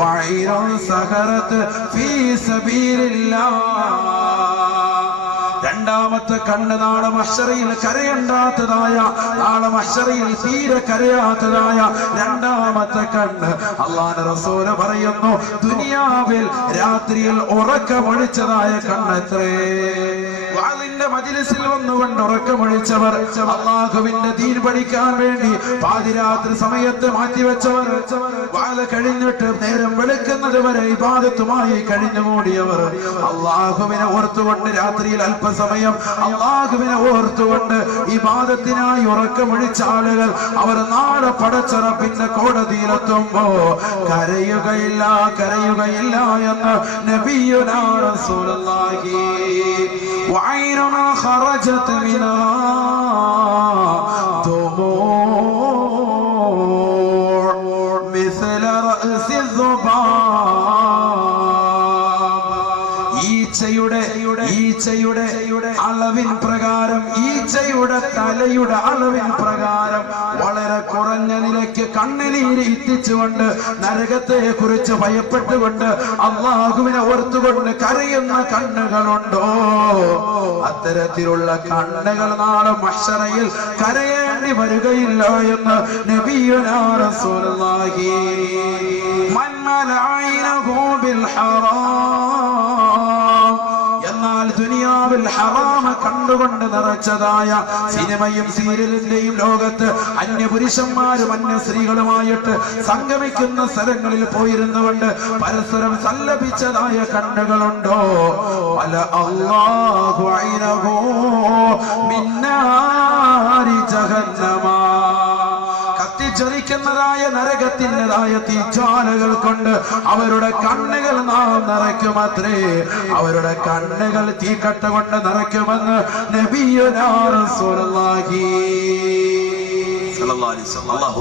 വൈറൻ സഹറത്ത് ഫീ സബീലില്ലാഹ്. രണ്ടാമത്തെ കണ്ണ് നാളെ മഹ്ശറയിൽ കരയണ്ടാത്തതായ, നാളെ മഹ്ശറയിൽ തീരെ കരയാത്തതായ രണ്ടാമത്തെ കണ്ണ്. അല്ലാഹുവിന്റെ റസൂൽ പറയുന്നു, ദുനിയാവിൽ രാത്രിയിൽ ഉറക്കമൊഴിച്ചതായ കണ്ണെത്രേ. വാളിന്റെ മജ്‌ലിസിൽ വന്നുകൊണ്ട് ഉറക്കമൊഴിച്ചവർ, അല്ലാഹുവിന്റെ ദീൻ പഠിക്കാൻ വേണ്ടി പാതിരാത്രി സമയത്ത് മാറ്റിവെച്ചവർ, വാള് കഴിഞ്ഞിട്ട് നേരം വെളുക്കുന്നത് വരെ ഇബാദത്തുമായി കഴിഞ്ഞുകൂടിയവർ, അല്ലാഹുവിനെ ഓർത്തുകൊണ്ട് രാത്രിയിൽ അല്പസമയം അല്ലാഹുവിനെ ഓർത്തുകൊണ്ട് ഇബാദത്തിനായി ഉറക്കമൊഴിച്ച ആളുകൾ അവർ നാളെ പടച്ചറപ്പിന്റെ കോടതിയിലെത്തുമ്പോ കരയുകയില്ല എന്ന് നബിയുനാ റസൂലുള്ളാഹി. وعيننا خرجت منها دموع مثل رأس الذباب. ഈച്ചയുടെ അളവിൻ പ്രകാരം, ഈച്ചയുടെ തലയുടെ അളവിൻ പ്രകാരം വളരെ കുറഞ്ഞ നിലയ്ക്ക് കണ്ണുനീര് എത്തിച്ചുകൊണ്ട് നരകത്തെ കുറിച്ച് ഭയപ്പെട്ടുകൊണ്ട് അല്ലാഹുവിനെ ഓർത്തുകൊണ്ട് കരയുന്ന കണ്ണുകളുണ്ടോ, അത്തരത്തിലുള്ള കണ്ണുകൾ നാളെ മഹ്ശറയിൽ കരയേണ്ടി വരികയില്ല എന്ന് നബിയുനാ റസൂലുള്ളാഹി. മൻ മലഅനഹു ബിൽ ഹറാം. എന്നാൽ ദുനിയാവിൽ ഹറാമ കണ്ടുകൊണ്ട് നിറച്ചതായ സിനിമയും സീരിയലിന്റെയും ലോകത്ത് അന്യപുരുഷന്മാരും അന്യ സ്ത്രീകളുമായിട്ട് സംഗമിക്കുന്ന സ്ഥലങ്ങളിൽ പോയിരുന്നുകൊണ്ട് പരസ്പരം സല്ലപിച്ചതായ കണ്ണുകളുണ്ടോ, അല അല്ലാഹു ഐനഹു മിൻ നാരി ജഹന്നമ. കത്തിച്ചൊരിക്കുന്നതായ നരകത്തിൻ്റെതായ തീജ്വാലകൾ കൊണ്ട് അവരുടെ കണ്ണുകൾ നാം നിറയ്ക്കുമത്രേ. അവരുടെ കണ്ണുകൾ തീക്കട്ട കൊണ്ട് നിറയ്ക്കുമെന്ന് നബിയുനാ റസൂലുള്ളാഹി സ്വല്ലല്ലാഹു അലൈഹി വസല്ലം. അല്ലാഹു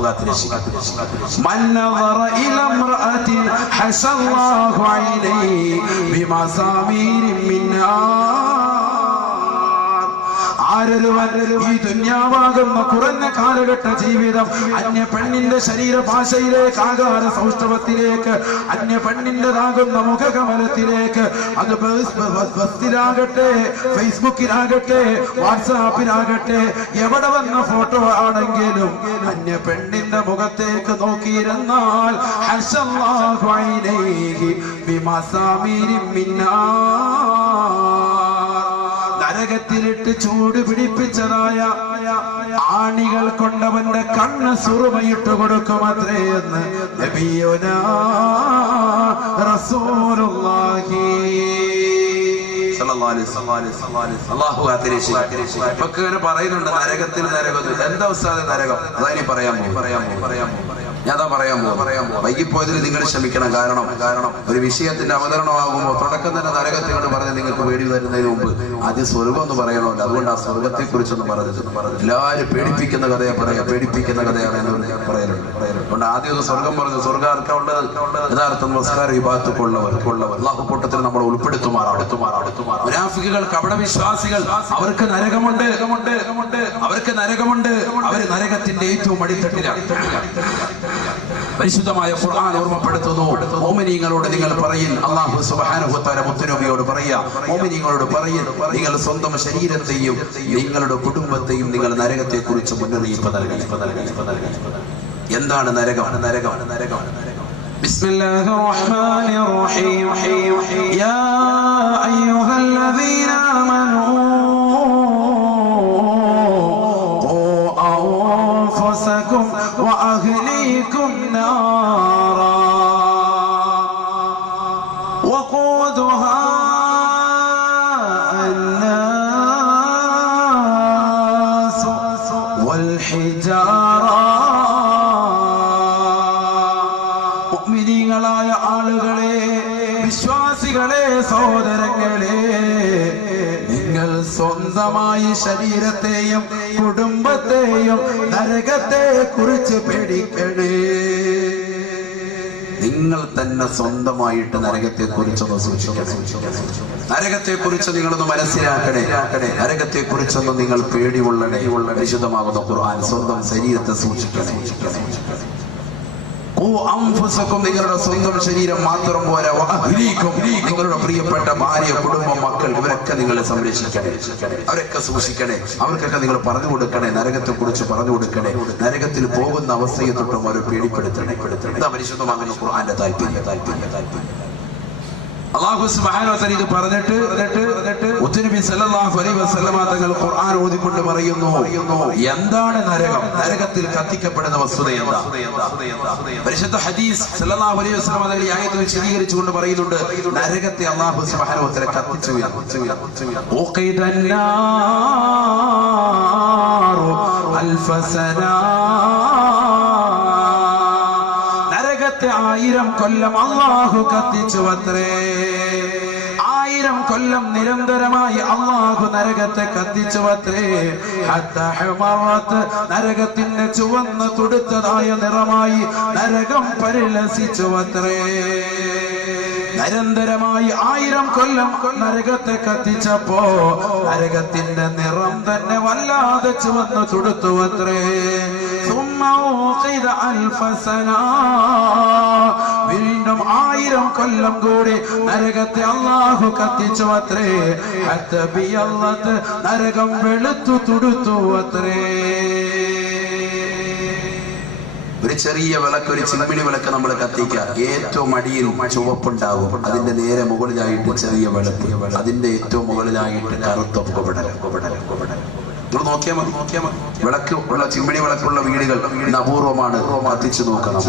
മൻ നദറ ഇലാ ഇംറഅത്തിൻ ഹസല്ലാഹു അലൈഹി ബിമസാമീരിൻ മിന്നാ. ആരൊരുവൻ ഈ ദുന്യാവാകുന്ന കുറഞ്ഞ കാലഘട്ട ജീവിതം അന്യ പെണ്ണിന്റെ ശരീരഭാഷയിലേക്ക്, ആകാര സൗഷ്ഠവത്തിലേക്ക്, അന്യ പെണ്ണിൻ്റെതാകുന്ന മുഖകമലത്തിലേക്ക്, അത് ബസ്സിലാകട്ടെ, ഫേസ്ബുക്കിലാകട്ടെ, വാട്സാപ്പിലാകട്ടെ, എവിടെ വന്ന ഫോട്ടോ ആണെങ്കിലും അന്യ പെണ്ണിന്റെ മുഖത്തേക്ക് നോക്കിയിരുന്നാൽ ഹസല്ലാഹു അലൈഹി ബിമസാമീരിൻ മിന്നാർ. നരകത്തിലിട്ട് ചൂട് പിടിപ്പിച്ചതായ ആണികൾ കൊണ്ടവന്റെ കണ്ണ് സുറുമയിട്ട് കൊടുക്കുമത്രേ എന്ന് നബിയുനാ റസൂലുള്ളാഹി അല്ലാഹു പറയുന്നുണ്ട്, നരകത്തിൽ നരകം. എന്താ ഉസ്താദേ നരകം? അതായി പറയാൻ ഞാൻ പറയാൻ പോകും. വൈകിപ്പോയതിൽ നിങ്ങൾ ക്ഷമിക്കണം. കാരണം ഒരു വിഷയത്തിന്റെ അവതരണമാകുമ്പോൾ തുടക്കം തന്നെ നരകത്തിനോട് പറഞ്ഞ് നിങ്ങൾക്ക് പേടി വരുന്നതിന് മുമ്പ് ആദ്യം സ്വർഗം എന്ന് പറയണമല്ലോ. അതുകൊണ്ട് ആ സ്വർഗത്തെ കുറിച്ചൊന്നും പറഞ്ഞത് എല്ലാവരും പേടിപ്പിക്കുന്ന കഥയെ പേടിപ്പിക്കുന്ന കഥയാണ് എന്ന് പറയലുണ്ട്. അതുകൊണ്ട് ആദ്യം ഒന്ന് സ്വർഗം പറഞ്ഞു. സ്വർഗം ആർക്കാ ഉള്ളത്? യഥാർത്ഥ നമസ്കാര വിഭാഗത്തുള്ളവർ അല്ലാഹു കൂട്ടത്തിൽ നമ്മൾ ഉൾപ്പെടുത്തുമാറാണ്. മുനാഫിക്കുകൾ, കപടവിശ്വാസികൾ, അവർക്ക് നരകമുണ്ട്. അവര് നരകത്തിന്റെ ഏറ്റവും അടിത്തട്ടിലാണ്. പരിശുദ്ധമായ ഖുർആൻ ഓർമ്മപ്പെടുത്തുന്നു, മുഅ്മിനീങ്ങളോട് നിങ്ങൾ പറയിൻ. അല്ലാഹു സുബ്ഹാനഹു വ തആല മുത്തുനബിയോട് പറയാ, മുഅ്മിനീങ്ങളോട് പറയിൻ, നിങ്ങൾ സ്വന്തം ശരീരത്തെയും നിങ്ങളുടെ കുടുംബത്തെയും നിങ്ങൾ നരകത്തെ കുറിച്ച് മുന്നറിയിപ്പ് നൽകി. എന്താണ് നരകം? ബിസ്മില്ലാഹിർ റഹ്മാനിർ റഹീം. യാ അയ്യുഹല്ലദീന ആമനൂ أنفسكم وأهليكم نارا وقودها الناس والحجارة. മുഅ്മിനീങ്ങളായ ആളുകളെ, വിശ്വാസികളെ, സഹോദരങ്ങളെ, നിങ്ങൾ സ്വന്തമായി ശരീരത്തെയും കുടുംബത്തെയും നരകത്തെ കുറിച്ച് പേടിക്കണേ. നിങ്ങൾ നിങ്ങൾ തന്നെ സ്വന്തമായിട്ട് നരകത്തെ കുറിച്ചൊന്ന് സൂക്ഷിക്കണം. നരകത്തെ കുറിച്ച് നിങ്ങളൊന്ന് മനസ്സിലാക്കണേ. നരകത്തെ കുറിച്ചൊന്ന് നിങ്ങൾ പേടിയുള്ളണേ. വിശുദ്ധമാകുന്ന ഖുർആൻ സ്വന്തം ശരീരത്തെ സൂക്ഷിക്കണേ. നിങ്ങളുടെ സ്വന്തം ശരീരം മാത്രം പോരാ, നിങ്ങളുടെ പ്രിയപ്പെട്ട ഭാര്യ, കുടുംബം, മക്കൾ, ഇവരൊക്കെ നിങ്ങൾ സംരക്ഷിക്കണേ. അവരൊക്കെ സൂക്ഷിക്കണേ. അവർക്കൊക്കെ നിങ്ങൾ പറഞ്ഞു കൊടുക്കണേ. നരകത്തെ കുറിച്ച് പറഞ്ഞു കൊടുക്കണേ. നരകത്തിൽ പോകുന്ന അവസ്ഥയെ തൊട്ടും അവരെ പേടിപ്പെടുത്തണേ. ഇതാ പരിശുദ്ധമാകുന്ന ഖുർആന്റെ താല്പര്യം. അല്ലാഹു സുബ്ഹാനഹു വ തആല ഇത് പറഞ്ഞിട്ട് നബി സല്ലല്ലാഹു അലൈഹി വസല്ലമ തങ്ങൾ ഖുർആൻ ഓതിക്കൊണ്ട് പറയുന്നു, എന്താണ് നരകം? നരകത്തിൽ കത്തിക്കപ്പെടുന്ന വസ്തുത എന്താ? പരിശുദ്ധ ഹദീസ് സല്ലല്ലാഹു അലൈഹി വസല്ലമ തങ്ങൾ ഈ ആയത്ത് വിശദീകരിച്ചുകൊണ്ട് പറയുന്നുണ്ട്, നരകത്തെ അല്ലാഹു സുബ്ഹാനഹു വ തആല കത്തിച്ചു. നരകത്തെ 1000 കൊല്ലം അല്ലാഹു കത്തിച്ചു അത്രേ. 1000 കൊല്ലം നിരന്തരമായി അല്ലാഹു നരകത്തെ കത്തിച്ചു അത്രേ. നരകത്തിന്റെ ചുവന്ന് തുടുത്തതായ നിറമായി നരകം പരിലസിച്ചു അത്രേ. നിരന്തരമായി 1000 കൊല്ലം നരകത്തെ കത്തിച്ചപ്പോ നരകത്തിന്റെ നിറം തന്നെ വല്ലാതെ ചുവന്ന് തുടുത്തു അത്രേ. വീണ്ടും 1000 കൊല്ലം കൂടി നരകത്തെ അല്ലാഹു കത്തിച്ചു അത്രേ. നരകം വെളുത്തു തുടുത്തു അത്രേ. ഒരു ചെറിയ വിളക്ക്, ഒരു ചിമ്മിണി വിളക്ക് നമ്മൾ കത്തിക്കുക, ഏറ്റവും അടിയിൽ ചുവപ്പുണ്ടാവും. അതിന്റെ നേരെ മുകളിലായിട്ട് ചെറിയ വിളക്ക്, അതിന്റെ ഏറ്റവും മുകളിലായിട്ട് കറുത്ത പുകപടൽ. നിങ്ങൾ നോക്കിയാൽ മതി. വിളക്ക് ഉള്ള, ചിമ്മിണി വിളക്കുള്ള വീടുകൾ അപൂർവമാണ്. കത്തിച്ചു നോക്കണം.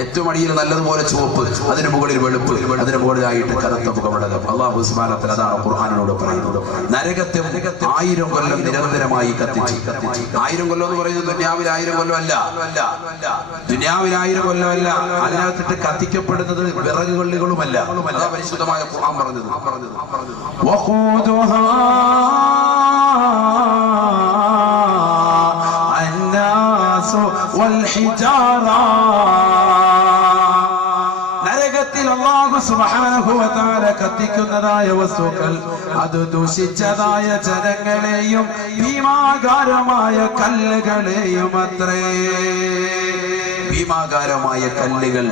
ഏറ്റവും അടിയിൽ നല്ലതുപോലെ ചുവപ്പ്, അതിന് മുകളിൽ വെളുപ്പ്, അതിന് മുകളിലായിട്ട് കറുത്ത പുകപടൽ. അല്ലാഹു സുബ്ഹാനഹു വ തആല അതാണ് ഖുർആനിലൂടെ പറയുന്നത്. നരകത്തെ 1000 കൊല്ലം നിരന്തരമായി കത്തിച്ചു. 1000 കൊല്ലം എന്ന് പറയുന്നത് ദുനിയാവിൽ 1000 കൊല്ലം അല്ല. ദുനിയാവിൽ 1000 കൊല്ലമല്ല. അതിനകത്തിട്ട് കത്തിക്കപ്പെടുന്നത് വിറകുകൊള്ളികളുമല്ല. അതാ പരിശുദ്ധമായ ഖുർആൻ പറഞ്ഞത്. നരകത്തിൽ അല്ലാഹു സുബ്ഹാനഹു വ തആല കത്തിക്കുന്നതായ വസ്തുക്കൾ അത് ദുഷിച്ചതായ ജനങ്ങളെയും ഭീമാകാരമായ കല്ലുകളെയും അത്രേ. ഭീമാകാരമായ കല്ലുകൾ,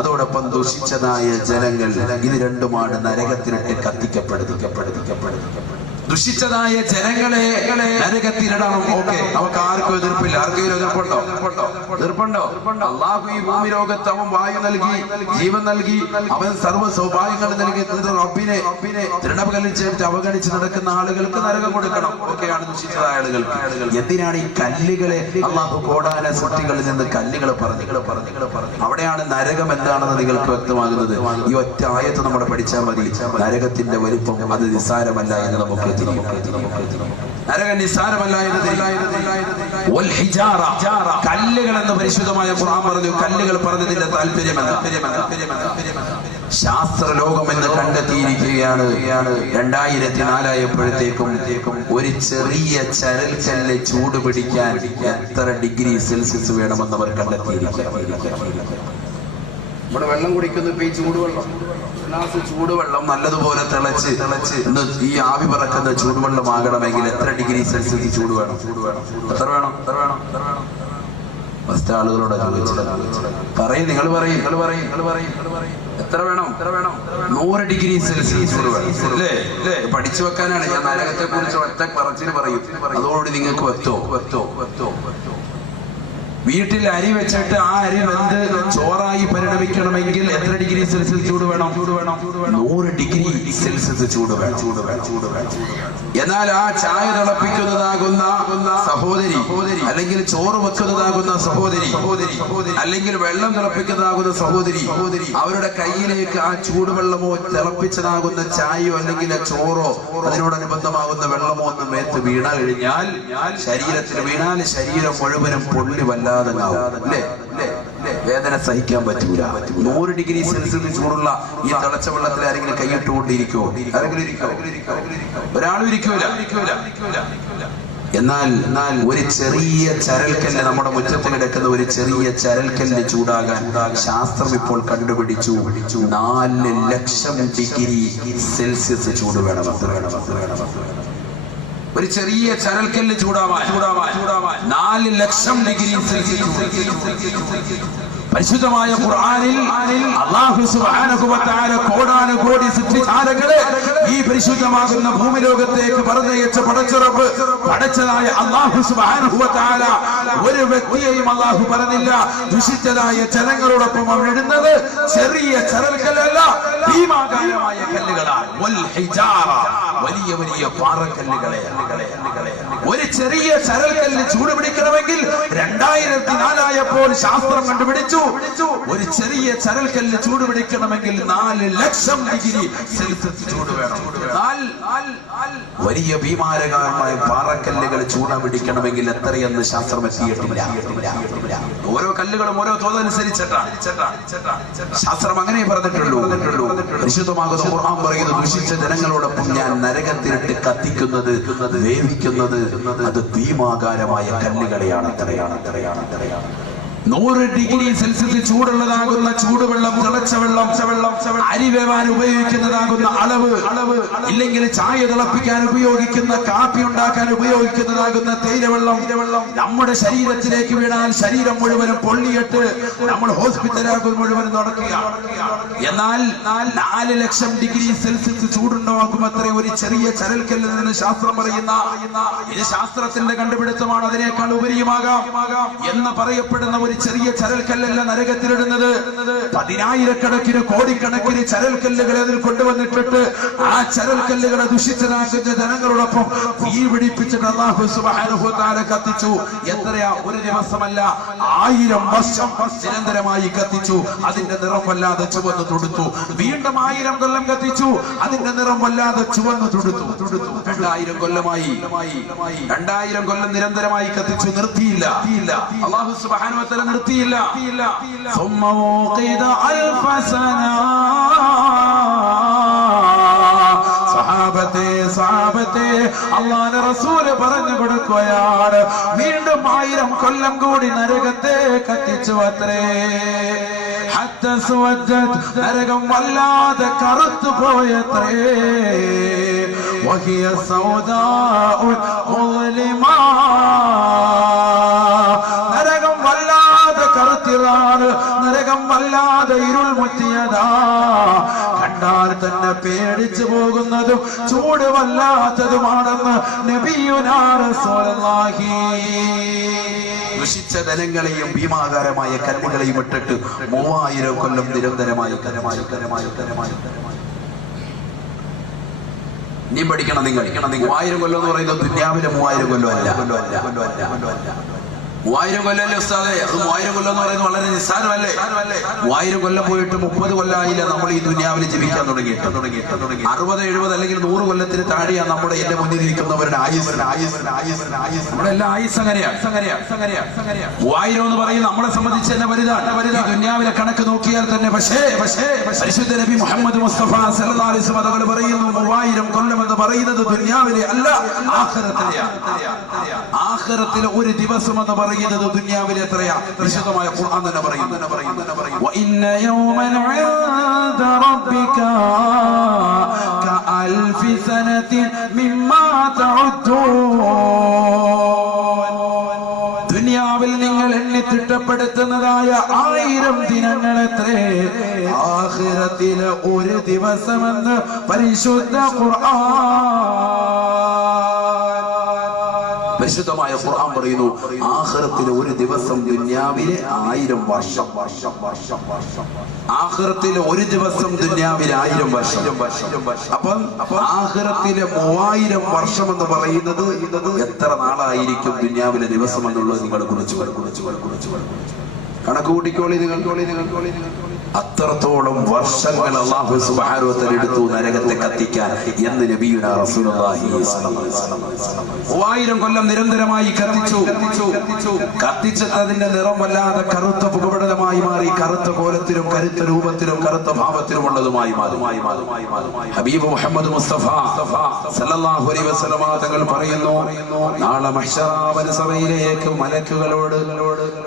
അതോടൊപ്പം ദുഷിച്ചതായ ജനങ്ങൾ, ഇത് രണ്ടുമാണ് നരകത്തിലിട്ട് കത്തിക്കപ്പെടുന്നത്. ദുഷിച്ചതായ ജനങ്ങളെ നരകത്തിലിടണം. ഓക്കെ, നമുക്ക് ആർക്കും എതിർപ്പില്ല. ആർക്കെങ്കിലും എതിർപ്പുണ്ടോ? അല്ലാഹു ഈ ഭൂമി ലോകത്ത് അവൻ വായു നൽകി, ജീവൻ നൽകി, അവൻ സർവ്വ സൗഭാഗ്യങ്ങൾ നൽകി. റബ്ബിനെ തൃണകലിച്ചിട്ട് അവഗണിച്ച് നടക്കുന്ന ആളുകൾക്ക് നരകം കൊടുക്കണം. ഒക്കെയാണ് ദുഷിച്ചതായ ആളുകൾക്ക്. എന്തിനാണ് ഈ കല്ലുകളെ അല്ലാഹു കോടാന സൃഷ്ടികളിൽ നിന്ന് കല്ലുകളെ പറഞ്ഞു? അവിടെയാണ് നരകം എന്താണെന്ന് നിങ്ങൾക്ക് വ്യക്തമാകുന്നത്. ഈ ഒറ്റ ആയത്ത് നമ്മൾ പഠിച്ചാൽ മതി. നരകത്തിന്റെ വലിപ്പം അത് നിസ്സാരമല്ല എന്ന് നമുക്ക് നരകം നിസ്സാരമല്ല എന്ന്. കല്ലുകൾ എന്ന് പരിശുദ്ധമായ ഖുർആൻ പറഞ്ഞു. കല്ലുകൾ പറഞ്ഞതിന്റെ താല്പര്യം എന്താ? ശാസ്ത്രലോകം എന്ന് കണ്ടെത്തിയിരിക്കുകയാണ്. 2004 ആയപ്പോഴത്തേക്കും ഒരു ചെറിയ ചരൽക്കല്ല് ചൂട് പിടിക്കാൻ എത്ര ഡിഗ്രി സെൽഷ്യസ് വേണമെന്ന് അവർ കണ്ടെത്തിയിരിക്കുകയാണ്. നമ്മുടെ വെള്ളം കുടിക്കുന്ന ഇപ്പൊ ഈ ചൂടുവെള്ളം, ഗ്ലാസ് ചൂടുവെള്ളം നല്ലതുപോലെ തിളച്ച് ഈ ആവി പറക്കുന്ന ചൂടുവെള്ളം ആകണമെങ്കിൽ എത്ര ഡിഗ്രി സെൽഷ്യസ് ചൂട് വേണം? എത്ര വേണം? ഫസ്റ്റ് ആളുകളോട് പറയും. നിങ്ങൾ പറയും. എത്ര വേണം? 100 ഡിഗ്രി സെൽഷ്യസ് ചൂട് വേണം. അല്ലേ? പഠിച്ചു വെക്കാനാണ് ഞാൻ നരകത്തെ കുറിച്ച് ഒറ്റ പറച്ചിന് പറയും. അതോടുകൂടി നിങ്ങൾക്ക് വെത്തോ. വീട്ടിൽ അരി വെച്ചിട്ട് ആ അരി വെന്ത് ചോറായി പരിണമിക്കണമെങ്കിൽ എത്ര ഡിഗ്രി സെൽഷ്യസ് ചൂട് വേണം? 100 ഡിഗ്രി സെൽഷ്യസ് ചൂട് വേണം. എന്നാൽ ആ ചായ തിളപ്പിക്കുന്നതാകുന്ന സഹോദരി, അല്ലെങ്കിൽ ചോറ് വെക്കുന്നതാകുന്ന സഹോദരി, അല്ലെങ്കിൽ വെള്ളം തിളപ്പിക്കുന്നതാകുന്ന സഹോദരി, അവരുടെ കയ്യിലേക്ക് ആ ചൂടുവെള്ളമോ തിളപ്പിച്ചതാകുന്ന ചായയോ അല്ലെങ്കിൽ ചോറോ അതിനോടനുബന്ധമാകുന്ന വെള്ളമോ ഒന്ന് മേത്ത് വീണ കഴിഞ്ഞാൽ, ശരീരത്തിൽ വീണാൽ ശരീരം മുഴുവനും പൊള്ളി വല്ലാതെ വേദന സഹിക്കാൻ പറ്റൂല. 100 ഡിഗ്രി സെൽഷ്യസ് ചൂടുള്ള ഈ തിളച്ച വെള്ളത്തിൽ ആരെങ്കിലും കൈയിട്ടുകൊണ്ടിരിക്കുമോ? ഒരാളും ഇരിക്കൂല. എന്നാൽ ഒരു ചെറിയ ചരൽക്കല്ല്, നമ്മുടെ മുറ്റത്ത് കിടക്കുന്ന ഒരു ചെറിയ ചരൽക്കല്ല് ചൂടാകാൻ ശാസ്ത്രം ഇപ്പോൾ കണ്ടുപിടിച്ചു 4 ലക്ഷം ഡിഗ്രി സെൽഷ്യസ് ചൂട് വേണം. ഒരു ചെറിയ ചരൽക്കല്ല് ചൂടാവാൻ 4 ലക്ഷം ഡിഗ്രി സെൽഷ്യസ്. പരിശുദ്ധമായ ഖുർആനിൽ അല്ലാഹു സുബ്ഹാനഹു വ തആല കോടാനുകോടി സൃഷ്ടിജാലങ്ങളെ ഈ പരിശുദ്ധമാകുന്ന ഭൂമിലോകത്തേക്ക് പറഞ്ഞയച്ച പടച്ചറബ് പടച്ചതായ അല്ലാഹു സുബ്ഹാനഹു വ തആല ഒരു വ്യക്തിയെയും അല്ലാഹു പറഞ്ഞില്ല. ദുഷിച്ചതായ ജനങ്ങളോടൊപ്പം അവൻ ഇടുന്നത് ചെറിയ ചരൽക്കല്ലല്ല, ഭീമാകാരമായ കല്ലുകളാണ്. വൽ ഹിജാറ, വലിയ വലിയ പാറക്കല്ലുകളെ. ഒരു ചെറിയ ചരൽക്കല്ല് ചൂടുപിടിക്കണമെങ്കിൽ 2004 ശാസ്ത്രം കണ്ടുപിടിച്ചു ഒരു ചെറിയ ചരൽക്കല്ല് ചൂടുപിടിക്കണമെങ്കിൽ 4 ലക്ഷം ഡിഗ്രി സെൽഷ്യസ് ചൂട് വേണം. വലിയ ഭീമാരകമായ പാറക്കല്ലുകൾ ചൂടുപിടിക്കണമെങ്കിൽ എത്രയെന്ന് ശാസ്ത്രം എത്തിയിട്ടില്ല. ഓരോ കല്ലുകളും ഓരോ തോതനുസരിച്ചിട്ടാണ് ശാസ്ത്രം അങ്ങനെ പറഞ്ഞിട്ടുള്ളൂ. പരിശുദ്ധമാകുന്ന ഖുർആൻ പറയുന്നു, ദുഷിച്ച ജനങ്ങളോടൊപ്പം ഞാൻ നരകത്തിലിട്ട് കത്തിക്കുന്നത്, വേവിക്കുന്നത് അത് ഭീമാകാരമായ കല്ലുകളെയാണ്. 100 ഡിഗ്രി സെൽഷ്യസ് ചൂടുള്ളതാകുന്ന ചൂടുവെള്ളം, തിളച്ച വെള്ളം, അരി വേവാൻ ഉപയോഗിക്കുന്നതാകുന്ന അളവ്, ഇല്ലെങ്കിൽ ചായ തിളപ്പിക്കാൻ ഉപയോഗിക്കുന്ന, കാപ്പി ഉണ്ടാക്കാൻ ഉപയോഗിക്കുന്നതാകുന്ന തേയിലവെള്ളം നമ്മുടെ ശരീരത്തിലേക്ക് വീണാൽ ശരീരം മുഴുവനും പൊള്ളിയിട്ട് നമ്മൾ ഹോസ്പിറ്റലാകും മുഴുവനും നടക്കുക. എന്നാൽ 4 ലക്ഷം ഡിഗ്രി സെൽഷ്യസ് ചൂടുണ്ടാകും അത്ര ഒരു ചെറിയ ചരൽക്കല്ലിൽ നിന്ന് ശാസ്ത്രം പറയുന്ന, ഇത് ശാസ്ത്രത്തിന്റെ കണ്ടുപിടുത്തമാണ്, അതിനേക്കാൾ ഉപരിയുമാകാം എന്ന് പറയപ്പെടുന്ന ഒരു ചെറിയ ചരൽക്കല്ലല്ല നരകത്തിലിടുന്നത്. 10,000 കോടിക്കണക്കിന് ചരൽക്കല്ലുകളെ അതിൽ കൊണ്ടുവന്നിട്ടിട്ട് ആ ചരൽക്കല്ലുകളെ ദുഷിച്ചതാക്കുന്ന ജനങ്ങളോടൊപ്പം തീ പിടിപ്പിച്ചിട്ട് അല്ലാഹു സുബ്ഹാനഹു വ തആല കത്തിച്ചു. എത്രയാ? ഒരു ദിവസമല്ല, 1000 വർഷം നിരന്തരമായി കത്തിച്ചു. അതിന്റെ നിറം വല്ലാതെ ചുവന്നു തുടുത്തു. വീണ്ടും 1000 കൊല്ലം കത്തിച്ചു. അതിന്റെ നിറം വല്ലാതെ ചുവന്നു തുടുത്തു. 2000 കൊല്ലമായി, 2000 കൊല്ലം നിരന്തരമായി കത്തിച്ചു. നിർത്തിയില്ല. അല്ലാഹു സുബ്ഹാനഹു വ തആല നിർത്തിയില്ല. ثم وقد 1000 سنة. സഹാബത്തെ അല്ലാഹുവിന്റെ റസൂൽ പറഞ്ഞു കൊടുക്കുകയാണ്, വീണ്ടും 1000 കൊല്ലം കൂടി നരകത്തെ കത്തിച്ചു അത്രേ. നരകം വല്ലാതെ കറുത്തു പോയത്രേ. വഹിയ സൗദാഉ മുളിമാ. നരകം വല്ലാതെ കറുത്തിലാണ്, നരകം വല്ലാതെ ഇരുൾ മുറ്റിയതാ. കണ്ടാൽ തന്നെ പേടിച്ചു പോകുന്നതും ചൂട് വല്ലാത്തതുമാണെന്ന് നബിയുനാ റസൂലുള്ളാഹി. ദുഷിച്ച ജനങ്ങളെയും ഭീമാകാരമായ കല്ലുകളെയും ഇട്ടിട്ട് 3000 കൊല്ലം നിരന്തരമായി നീ പഠിക്കണം. നിങ്ങൾ 3000 കൊല്ലം എന്ന് പറയുന്നത് ദുനിയാവിലെ 3000 കൊല്ലം അല്ല. 3000 കൊല്ലല്ലേ ഉസ്താദേ? അത് 3000 കൊല്ലം എന്ന് പറയുന്നത് വളരെ നിസ്സാരമല്ലേ? 3000 കൊല്ലം പോയിട്ട് 30 കൊല്ലമായില്ല നമ്മൾ ഈ ദുനിയാവിൽ ജീവിക്കാൻ തുടങ്ങിയിട്ട്. 60, 70 അല്ലെങ്കിൽ 100 കൊല്ലത്തിന് താഴെയാണ് നമ്മുടെ എന്റെ മുന്നിൽ ഇരിക്കുന്നവരുടെ ആയുസ്. നമ്മുടെ എല്ലാ ആയുസ് അങ്ങനെയാണ്. 3000 എന്ന് പറയുന്നത് നമ്മളെ സംബന്ധിച്ച് തന്നെ വലുതാണ്. ദുനിയാവിലെ കണക്ക് നോക്കിയാൽ തന്നെ. പക്ഷേ പരിശുദ്ധ നബി മുഹമ്മദ് മുസ്തഫ സല്ലല്ലാഹു അലൈഹി വസല്ലം തങ്ങൾ പറയുന്നു, 3000 കൊല്ലം എന്ന് പറയുന്നത് ദുനിയാവിലെ അല്ല, ആഖിറത്തിലെയാണ്. ആഖിറത്തിലെ ഒരു ദിവസം എന്ന് പറയുന്നത് ദുനിയാവിലെ എത്രയാ? പരിശുദ്ധമായ ഖുർആൻ തന്നെ പറയുന്നു, വഇന്ന യൗമൻ ഇൻദ റബ്ബിക കഅൽഫി സനതിൻ മിമ്മാ തഉദ്ദൂൻ. ദുനിയാവിൽ നിങ്ങൾ എണ്ണി തിട്ടപ്പെടുത്തുന്നതായ 1000 ദിനങ്ങളെത്രേ, ആഖിറത്തിലെ ഒരു ദിവസമെന്ന് പരിശുദ്ധ പരിശുദ്ധമായ ഖുർആൻ പറയുന്നു, ആഖിറത്തിലെ ഒരു ദിവസം ദുനിയാവിലെ 1000 വർഷം. ആഖിറത്തിലെ ഒരു ദിവസം ദുനിയാവിലെ 1000 വർഷം. അപ്പം ആഖിറത്തിലെ 3000 വർഷം എന്ന് പറയുന്നത് എത്ര നാളായിരിക്കും ദുനിയാവിലെ ദിവസം എന്നുള്ളത് നിങ്ങൾ കുറിച്ച് കണക്ക് കൂട്ടിക്കോളി. അത്രത്തോളം വർഷങ്ങൾ അല്ലാഹു സുബ്ഹാനഹു വ തആല എടുത്തു നരകത്തെ കത്തിക്കാൻ എന്ന് നബിയുനാ റസൂലുള്ളാഹി സ്വല്ലല്ലാഹു അലൈഹി വസല്ലം 3000 കൊല്ലം നിരന്തരമായി കത്തിച്ചതിന്റെ നിറം വല്ലാതെ കറുത്ത പുകപടലമായി മാറി, കറുത്ത കോലത്തിലും കരുത്ത രൂപത്തിലും കറുത്ത ഭാവത്തിലുമുള്ളതുമായി മാറി. ഹബീബ് മുഹമ്മദ് മുസ്തഫ സല്ലല്ലാഹു അലൈഹി വസല്ലം തങ്ങൾ പറയുന്നു, നാളെ മഹ്ശറ സഭയിലേക്ക് മലക്കുകളോട്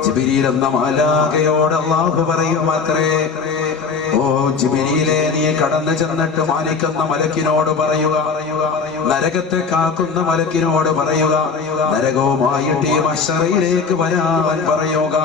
ജിബ്രീൽ എന്ന മാലാഖയോട് അല്ലാഹു പറയും അത്രേ, ഓ ജിബ്രീലേ, നീ കടന്നു ചെന്നിട്ട് മാലിക്കുന്ന മലക്കിനോട് പറയുക, നരകത്തെ കാക്കുന്ന മലക്കിനോട് പറയുക, നരകവുമായിട്ട് ഈ മഹ്ശറയിലേക്ക് വരാൻ പറയുക.